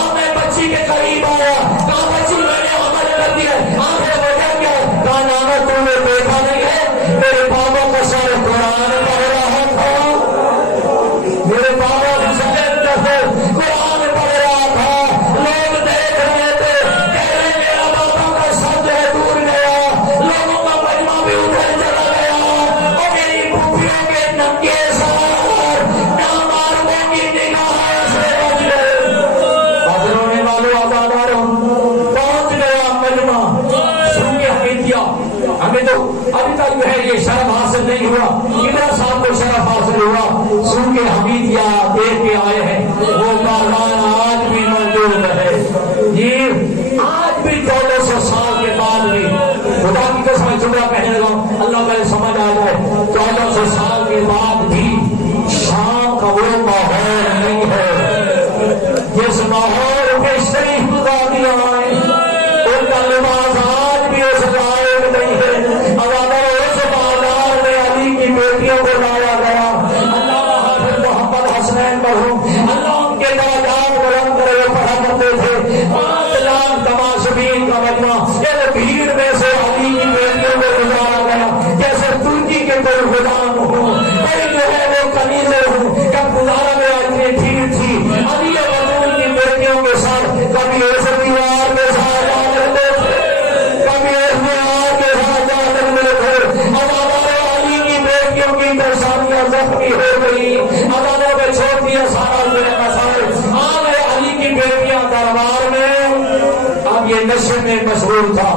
اب میں بچی کے قریب آیا، کہا بچی میں نے عمل کر دیا. آخر وجہ کیا؟ کہا نانا تم نے دیکھا نہیں ہے میرے بابا کا سر قرآن پڑھ رہا تھا، میرے بابا کا سر قرآن پڑھ رہا تھا. لوگ دیکھ رہے تھے، کہہ رہے میرا بابا کا سر جو ہے دور گیا، لوگوں کا مجمع بھی ادھر چلا گیا. اور میری پھوپھیوں کے ننگے سر نامعلوموں کی نگاہ سے بچ گئے. رونے والوں آزاداروں پہنچ گیا مجمع. سن کے ہمیں کیا ہمیں تو ابھی تک جو ہے یہ شرف حاصل نہیں ہوا، ادھر صاحب کو شرف حاصل ہوا. سن کے حمیدیہ دیکھ کے آئے ہیں وہ کارخانہ آج بھی موجود ہے. یہ آج بھی 1400 سال کے بعد بھی خدا کی قسم جملہ کہنے لگا اللہ کا سمجھ آ جائے 1400 سال کے بعد بھی شام کا وہ ماحول نہیں ہے جس ماحول پہ شریف گزار دیا ہے. ان کا لباس آج بھی اس لائق نہیں ہے. اگر اس بازار میں علی کی بیٹیوں کو لایا گیا، اللہ حافظ محمد حسنین مرحوم اللہ ان کے درجات بلند کرے پڑھا کرتے تھے. 5 لاکھ تماشبین کا مجمع ایک بھیڑ میں سے علی کی بیٹیوں کو گزارا گیا جیسے ترکی کے کوئی غلام ہو، کوئی جو ہے وہ کنیزیں ہوں. کب گزارا گیا اتنی بھیڑ تھی. علی رسول کی بیٹیوں کے ساتھ کبھی ایسے دیوار کے ساتھ جا کرتے تھے، کبھی ایس دیوار کے ساتھ جا کرتے تھے. ہمارے علی کی بیٹیوں کی پریشانیاں زخمی ہو گئی، عدالتوں میں چھوڑ دیا سارا مسائل. آ گئے علی کی بیٹیاں دربار میں. اب یہ نشے میں مشغول تھا.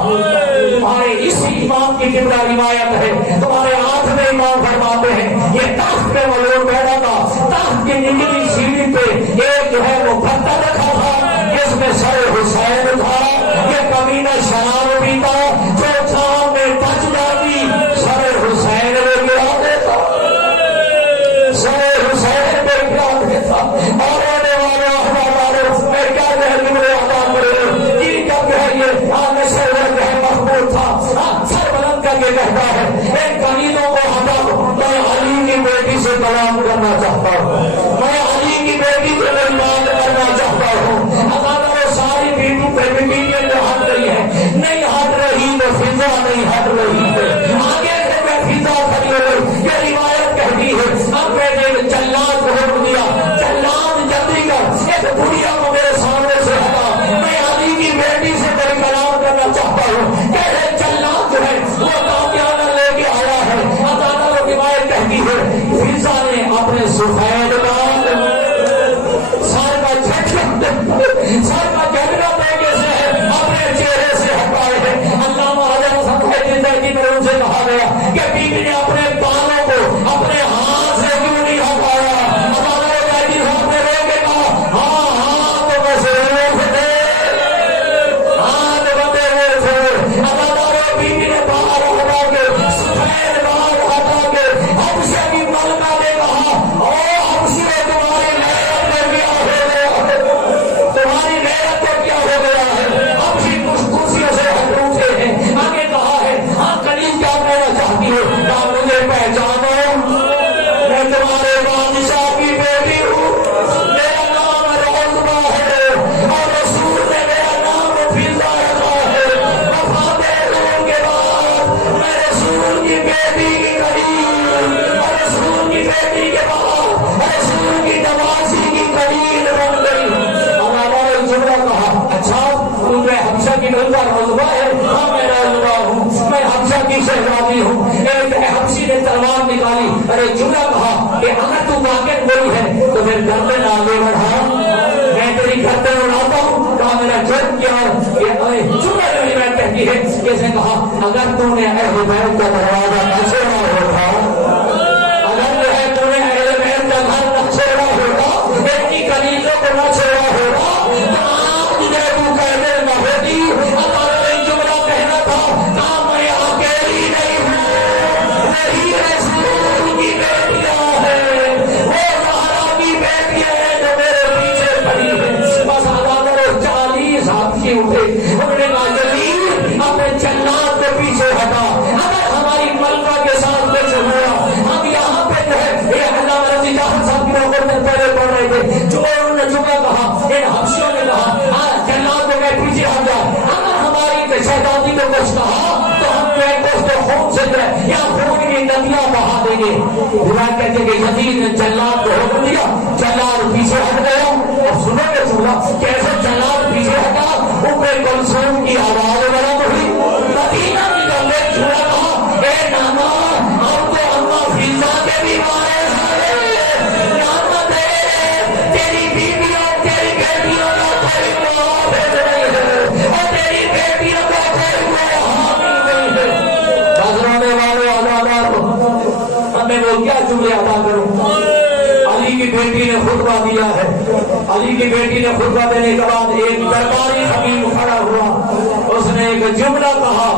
تمہارے اسی امام کی جملہ روایت ہے، تمہارے ہاتھ میں امام فرماتے ہیں یہ تخت پہ ملون بیٹھا تھا. تخت کی نچلی سیڑھی پہ ایک جو ہے وہ پتھر رکھا تھا جس میں سر حسین تھا. یہ کمینہ شراب پیتا جو شام میں بچ جاتی سر حسین میں گرا دیتا، سر حسین میں گرا دیتا. اور رونے والوں ہمارے میں کیا کہہ جملے ادا کرے جی جب ہے یہ نشے میں محبوب تھا. سر بلند کر کے کہتا ہے سر کا جھگڑا دینے سے اپنے چہرے سے ہٹائے ہیں. علامہ حضرت حسن زیدی میں ان سے کہا گیا کہ بیوی نے اپنے بالوں کو اپنے ہاتھ سے کیوں نہیں ہٹایا؟ علامہ زیدی صاحب نے رو کے کہا ہاں تو بس روح دے، ہاں تو بندے روح دے. اللہ بیوی نے باہر ہٹا کے سفید باہر ہٹا کے حبشہ کی ملکہ نے کہا او حبشی تمہاری غیرت کو کیا ہو گیا ہے، تمہاری غیرت کو کیا ہو گیا ہے؟ حبشی کچھ کرسیوں سے ہٹ اٹھے ہیں. آگے کہا ہے ہاں کلیم کیا کہنا چاہتی ہو؟ کیا مجھے پہچانو؟ میں تمہارے بادشاہ کی بیٹی ہوں، میرا نام روزبہ ہے اور رسول نے میرا نام فضا ہے. وفات کے بعد میں رسول کی بیٹی کی قریب اور رسول کی بیٹی کے بعد رسول کی نوازی کی قریب بن گئی. اور ہمارے جملہ کہا اچھا تمہیں حبشہ کی ملکہ روزبہ ہے؟ ہاں میں روزبہ ہوں، میں حبشہ کی شہزادی ہوں. ایک حبشی نے تلوار نکالی. ارے جملہ کہا کہ اگر تو واقع وہی ہے تو پھر گردن آگے بڑھا، میں تیری گردن اڑاتا ہوں. کہا میرا جرم کیا ہے؟ جملہ میں کہتی ہے اس نے کہا اگر تو نے اہل بیت کا دروازہ نہ چھوڑا ہوگا، اگر جو ہے تو نے اہل بیت کا گھر نہ چھوڑا ہوگا، اتنی کلیجوں کو نہ چھوڑا ہوگا تو آج مجھے تو کہنے نہ ہوتی. اللہ نے جملہ کہنا تھا کہا میں اکیلی نہیں ہوں، وہی رسول کی بیٹیاں ہیں، وہ زہرا کی بیٹیاں ہیں جو میرے پیچھے پڑی ہیں. بس ہزاروں 40 حبشی اٹھے. انہوں نے کہا جلیل اپنے جنات کے پیچھے ہٹا، اگر ہماری ملکہ کے ساتھ کچھ ہوا ہم یہاں پہ جو ہے یہ علامہ رضی جعفر صاحب کی نوبت میں پہلے پڑھ رہے تھے. جو انہوں نے جملہ کہا ان حبشیوں نے کہا جنات کے پیچھے ہٹ جا، اگر ہماری شہزادی کو کچھ کہا تو ہم جو ہے کچھ تو خون سے یا خون کی ندیاں بہا دیں گے. روایت کہتے کہ یزید نے جلاد کو حکم دیا، جلاد پیچھے ہٹ گیا. اور سنو گے جملہ کیسے جلاد پیچھے ہٹا؟ اوپر کلثوم کی آواز بلند ہوئی، مدینہ کی گلے جھولا کہا اے نانا ہم تو اما فضا کے بھی وارث ہیں، نانا تیری بیویوں تیری بیٹیوں کا کوئی معاوض نہیں ہے اور تیری بیٹیوں کا کوئی حامی نہیں ہے. نظرانے والے عزادار ہمیں وہ کیا جملے ادا کروں؟ علی کی بیٹی نے خطبہ دیا ہے. علی کی بیٹی نے خطبہ دینے کے بعد ایک درباری خطیب کھڑا ہوا. اس نے ایک جملہ کہا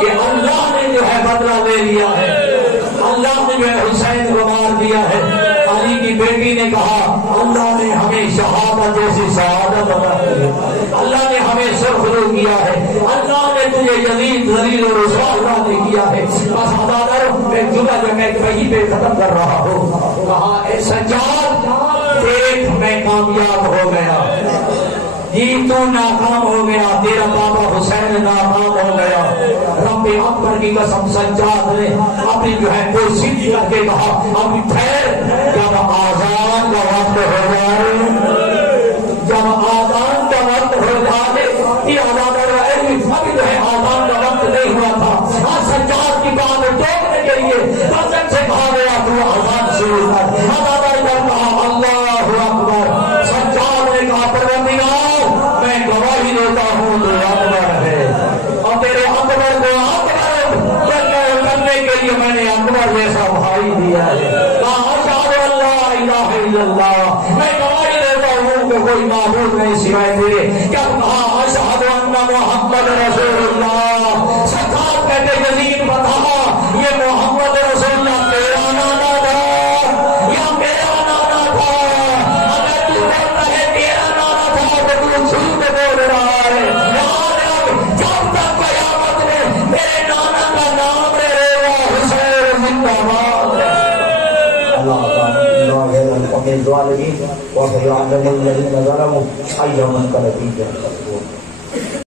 کہ اللہ نے جو ہے بدلہ لے لیا ہے، اللہ نے جو ہے حسین کو مار دیا ہے. علی کی بیٹی نے کہا اللہ نے ہمیں شہادت جیسی شہادت عطا کی ہے، اللہ نے ہمیں سرخ رو کیا ہے، اللہ نے تجھے یزید ذلیل و رسوا اللہ نے کیا ہے. بس عدالت میں جملہ جو میں وہیں پہ ختم کر رہا ہوں. کہا اے سجاد دیکھ میں کامیاب ہو گیا، جی تو ناکام ہو گیا، تیرا بابا حسین ناکام ہو گیا. رب اکبر کی قسم سجاد نے اپنی جو ہے کوئی سیدھی کر کے کہا اب ٹھہر، جب آزان کا وقت ہو جائے، جب آزان کا وقت ہو جائے، یہ آزاد ابھی جو ہے آزان کا وقت نہیں ہوا تھا. ہاں سجاد کی بات ٹوکنے کے لیے بچن سے کہا گیا تو آزان شروع کر. آزاد نے کہا اللہ اکبر. سجاد نے کہا پروردگار میں گواہی دیتا ہوں تو اکبر ہے اور تیرے اکبر کو اکبر کرنے کے لیے میں نے اکبر جیسا بھائی دیا ہے. کہا اشہد اللہ الہ الا اللہ، میں گواہی دیتا ہوں کہ کوئی معبود نہیں سوائے تیرے. جب کہا اشہد ان محمد رسول اللہ، سرکار کہتے یزید بتا یہ محمد رسول اللہ تیرا نانا تھا یا میرا نانا تھا؟ اگر تو بولتا ہے تیرا نانا تھا تو تو جھوٹ بول رہا ہے. جب تک قیامت میں میرے نانا کا نام رہے گا حسین زندہ باد. اللہ تعالیٰ الظالمین وسيعلم الذين ظلموا أي منقلب ينقلبون.